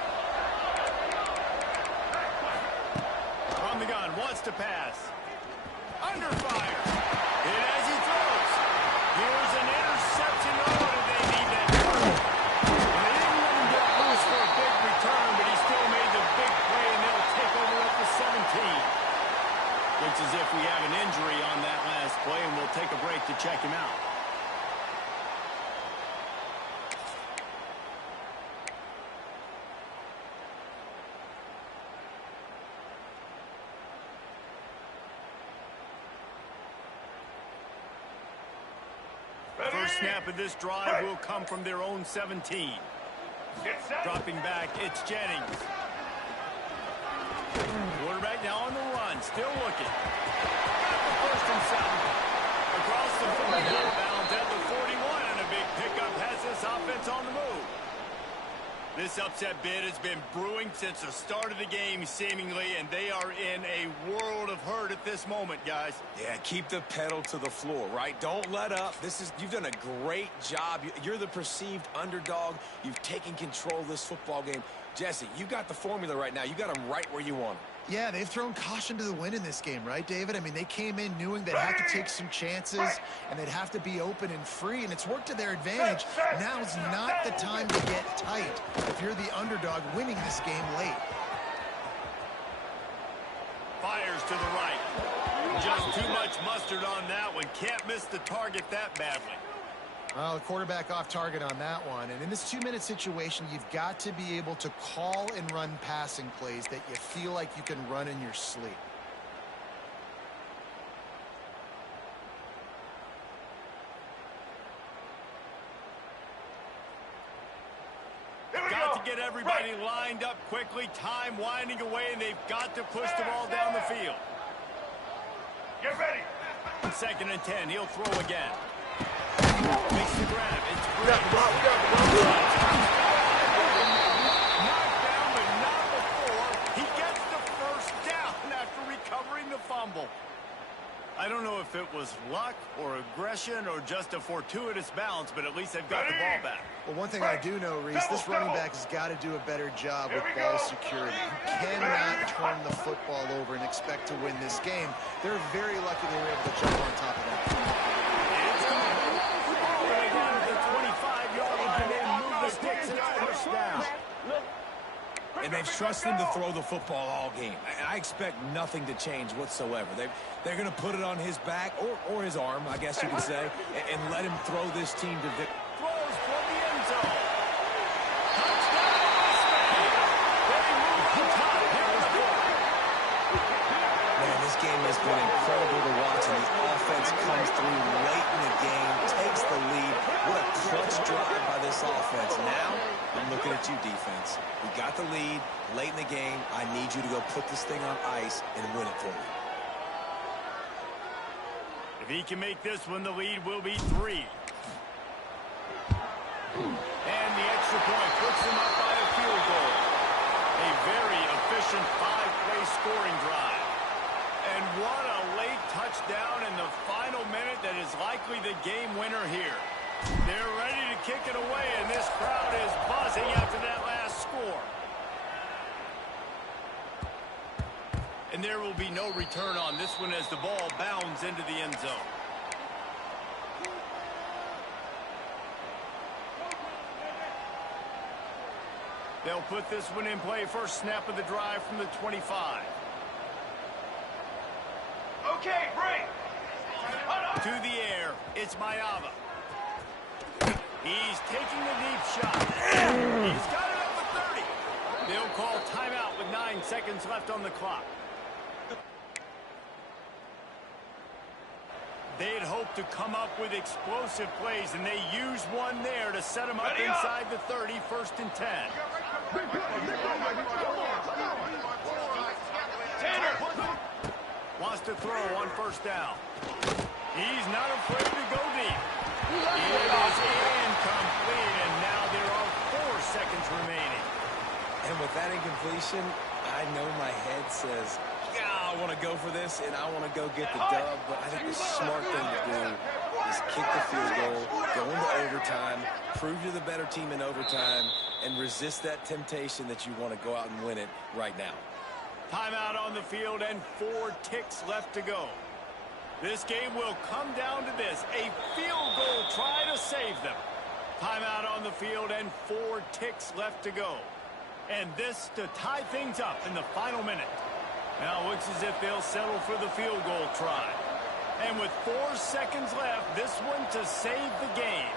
From the gun, wants to pass. Under fire. And as he throws, here's an interception. Oh, did they need that? And they didn't let him get loose for a big return, but he still made the big play, and they'll take over at the 17. Looks as if we have an injury on that last play, and we'll take a break to check him out. First snap of this drive will come from their own 17. Dropping back, it's Jennings. Quarterback now on the run, still looking. First and 7. Across the 40, bounds at the 41, and a big pickup has this offense on the move. upset bid has been brewing since the start of the game, seemingly, and they are in a world of hurt at this moment, guys. Yeah, keep the pedal to the floor, right? Don't let up. You've done a great job. You're the perceived underdog. You've taken control of this football game. Jesse, you got the formula right now. You got them right where you want them. Yeah, they've thrown caution to the wind in this game, right, David? I mean, they came in knowing they'd have to take some chances and they'd have to be open and free, and it's worked to their advantage. Now's not the time to get tight if you're the underdog winning this game late. Fires to the right. Just too much mustard on that one. Can't miss the target that badly. Well, the quarterback off target on that one. And in this 2-minute situation, you've got to be able to call and run passing plays that you feel like you can run in your sleep. Got to get everybody lined up quickly. Time winding away, and they've got to push the ball down the field. Get ready. 2nd and 10. He'll throw again. Makes the grab. It's knocked down, but not before. He gets the first down after recovering the fumble. I don't know if it was luck or aggression or just a fortuitous bounce, but at least they've got the ball back. Well, one thing I do know, Reese, this running back has got to do a better job with ball security. You cannot turn the football over and expect to win this game. They're very lucky they were able to jump on top of that. It's all the way down to the 25-yard line and move the sticks and first down. And they've trusted him to throw the football all game. And I expect nothing to change whatsoever. They're going to put it on his back, or his arm, I guess you could say, and let him throw this team to victory. Throws for the end zone. Touchdown, Mustang. They move on top here in the fourth. Man, this game has been incredible to watch, and the offense comes through late in the game, takes the lead. What a clutch drive by this offense. Now, I'm looking at you, defense. We got the lead late in the game. I need you to go put this thing on ice and win it for me. If he can make this one, the lead will be 3. And the extra point puts them up by a field goal. A very efficient 5-play scoring drive. And what a late touchdown in the final minute that is likely the game winner here. They're ready to kick it away, and this crowd is buzzing after that last score. And there will be no return on this one as the ball bounds into the end zone. They'll put this one in play. First snap of the drive from the 25. Okay, break. To the air, it's Mayava. He's taking the deep shot. He's got it at the 30. They'll call timeout with 9 seconds left on the clock. They had hoped to come up with explosive plays, and they used one there to set them up inside the 30, 1st and 10. Wants to throw on 1st down. He's not afraid to go deep. It is incomplete, and now there are 4 seconds remaining. And with that incompletion, I know my head says, yeah, I want to go for this, and I want to go get the dub, but I think the smart thing to do is kick the field goal, go into overtime, prove you're the better team in overtime, and resist that temptation that you want to go out and win it right now. Timeout on the field and 4 ticks left to go. This game will come down to this, a field goal try to save them. Timeout on the field and 4 ticks left to go. And this to tie things up in the final minute. Now it looks as if they'll settle for the field goal try. And with 4 seconds left, this one to save the game.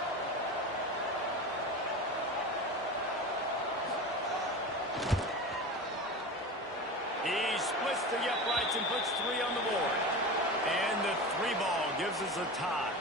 He splits the uprights and puts 3 on the board. And the 3 ball gives us a tie.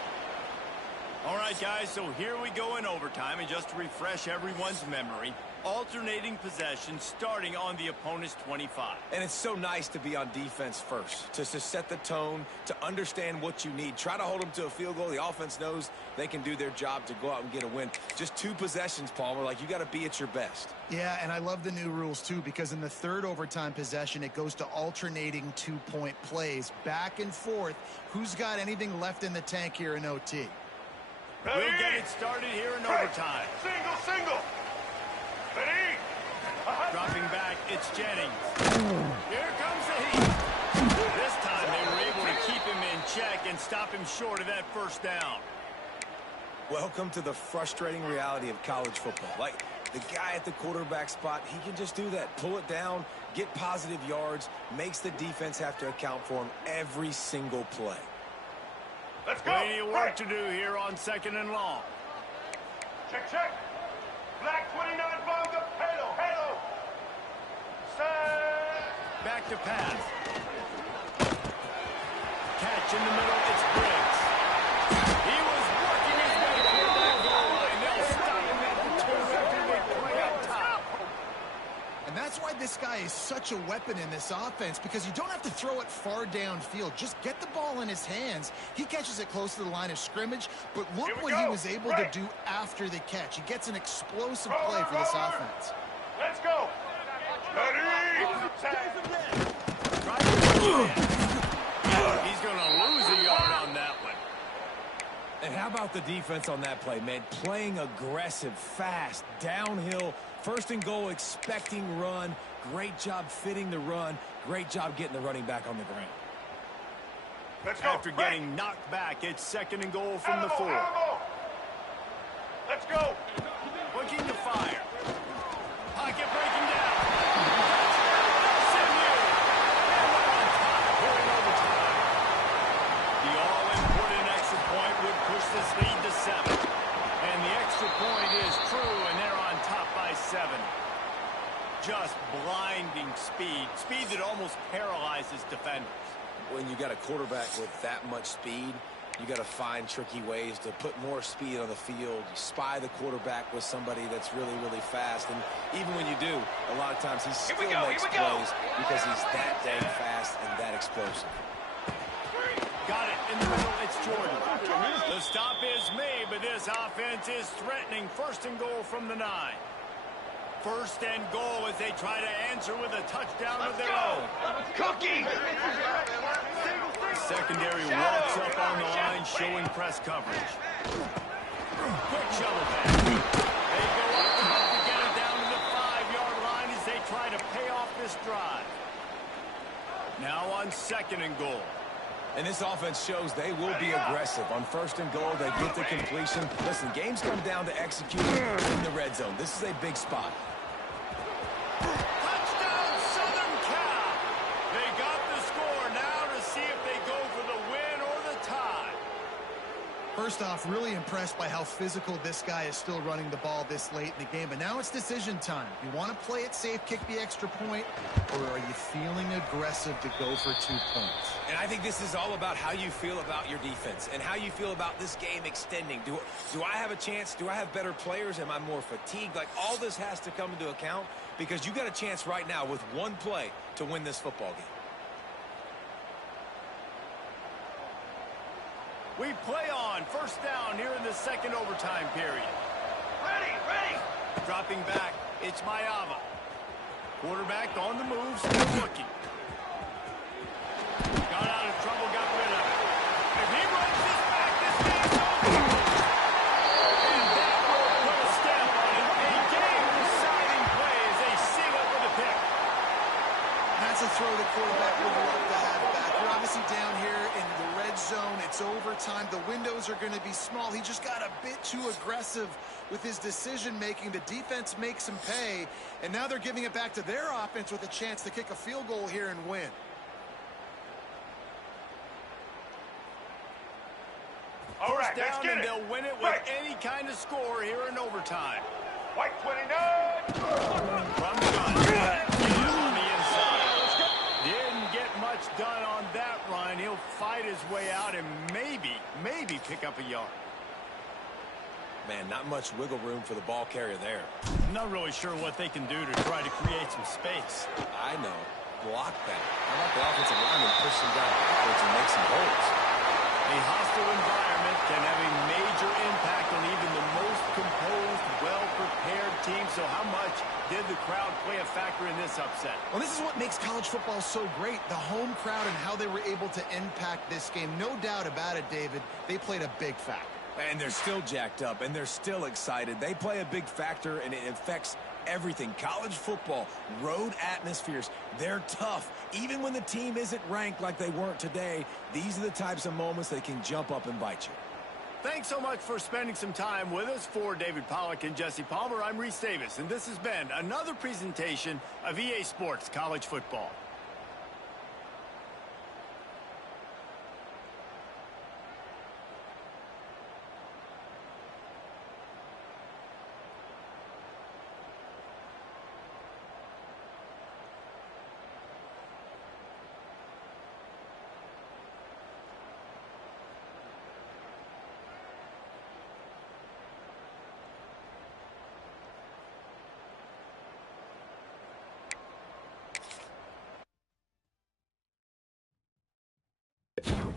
All right, guys, so here we go in overtime, and just to refresh everyone's memory, alternating possession starting on the opponent's 25. And it's so nice to be on defense first, to set the tone, to understand what you need. Try to hold them to a field goal. The offense knows they can do their job to go out and get a win. Just 2 possessions, Palmer. Like, you got to be at your best. Yeah, and I love the new rules, too, because in the third overtime possession, it goes to alternating 2-point plays, back and forth. Who's got anything left in the tank here in OT? We'll get it started here in overtime. Single. Ready? Dropping back, it's Jennings. Here comes the heat. This time they were able to keep him in check and stop him short of that first down. Welcome to the frustrating reality of college football. Like, the guy at the quarterback spot, he can just do that. Pull it down, get positive yards, makes the defense have to account for him every single play. Let's go. Plenty of work to do here on 2nd and long. Check. Black 29 bombs up. Halo. Set. Back to pass. Catch in the middle, it's Briggs. He was working his way toward that goal line. They'll stop him at the 2 after they play up top. And that's why this guy is such a weapon in this offense, because you don't have to throw it far downfield. Just get the ball in his hands. He catches it close to the line of scrimmage, but look what he was able to do after the catch. He gets an explosive play for this offense. Let's go. Ready? He's going to lose a yard on that one. And how about the defense on that play, man? Playing aggressive, fast, downhill, 1st and goal, expecting run. Great job fitting the run. Great job getting the running back on the ground. Let's go. After getting knocked back, it's 2nd and goal from the 4. Let's go. Looking to fire. Pocket breaking down. Push this lead to 7. And the extra point is true, and they're on top by 7. Just blinding speed. Speed that almost paralyzes defenders. When you got a quarterback with that much speed, you got to find tricky ways to put more speed on the field. You spy the quarterback with somebody that's really, really fast. And even when you do, a lot of times he still makes plays because he's that dang fast and that explosive. Got it in the middle, it's Jordan. The stop is made, but this offense is threatening. 1st and goal from the 9. 1st and goal as they try to answer with a touchdown of their own. Cookie! Secondary walks up on the line, showing press coverage. Quick shovel back. They go up to get it down to the 5-yard line as they try to pay off this drive. Now on 2nd and goal. And this offense shows they will be aggressive. On 1st and goal, they get the completion. Listen, games come down to executing in the red zone. This is a big spot. Touchdown, Southern Cal! They got the score now to see if they go for the win or the tie. First off, really impressed by how physical this guy is still running the ball this late in the game. But now it's decision time. You want to play it safe, kick the extra point, or are you feeling aggressive to go for 2 points? And I think this is all about how you feel about your defense and how you feel about this game extending. Do I have a chance? Do I have better players? Am I more fatigued? Like, all this has to come into account because you got a chance right now with 1 play to win this football game. We play on 1st down here in the 2nd overtime period. Ready! Dropping back, it's Mayava. Quarterback on the move, still looking. Got out of trouble, got rid of it. If he runs this back, this game's over. And that will put a stamp on it. A game-deciding play as they seal it with a pick. That's a throw the quarterback would love to have back. We're obviously down here in the red zone. It's overtime. The windows are going to be small. He just got a bit too aggressive with his decision-making. The defense makes him pay, and now they're giving it back to their offense with a chance to kick a field goal here and win. All right, let's Down, get and it. they'll win it with any kind of score here in overtime. White 29. From the gun. On the inside. Didn't get much done on that run. He'll fight his way out and maybe pick up a yard. Man, not much wiggle room for the ball carrier there. I'm not really sure what they can do to try to create some space. I know. Block that. How about the offensive lineman push them down backwards and make some holes? A hostile environment can have a major impact on even the most composed, well-prepared team. So how much did the crowd play a factor in this upset? Well, this is what makes college football so great, the home crowd and how they were able to impact this game. No doubt about it, David, they played a big factor. And they're still jacked up, and they're still excited. They play a big factor, and it affects everything. College football, road atmospheres, they're tough. Even when the team isn't ranked like they weren't today, these are the types of moments that can jump up and bite you. Thanks so much for spending some time with us. For David Pollack and Jesse Palmer, I'm Reese Davis, and this has been another presentation of EA Sports College Football. You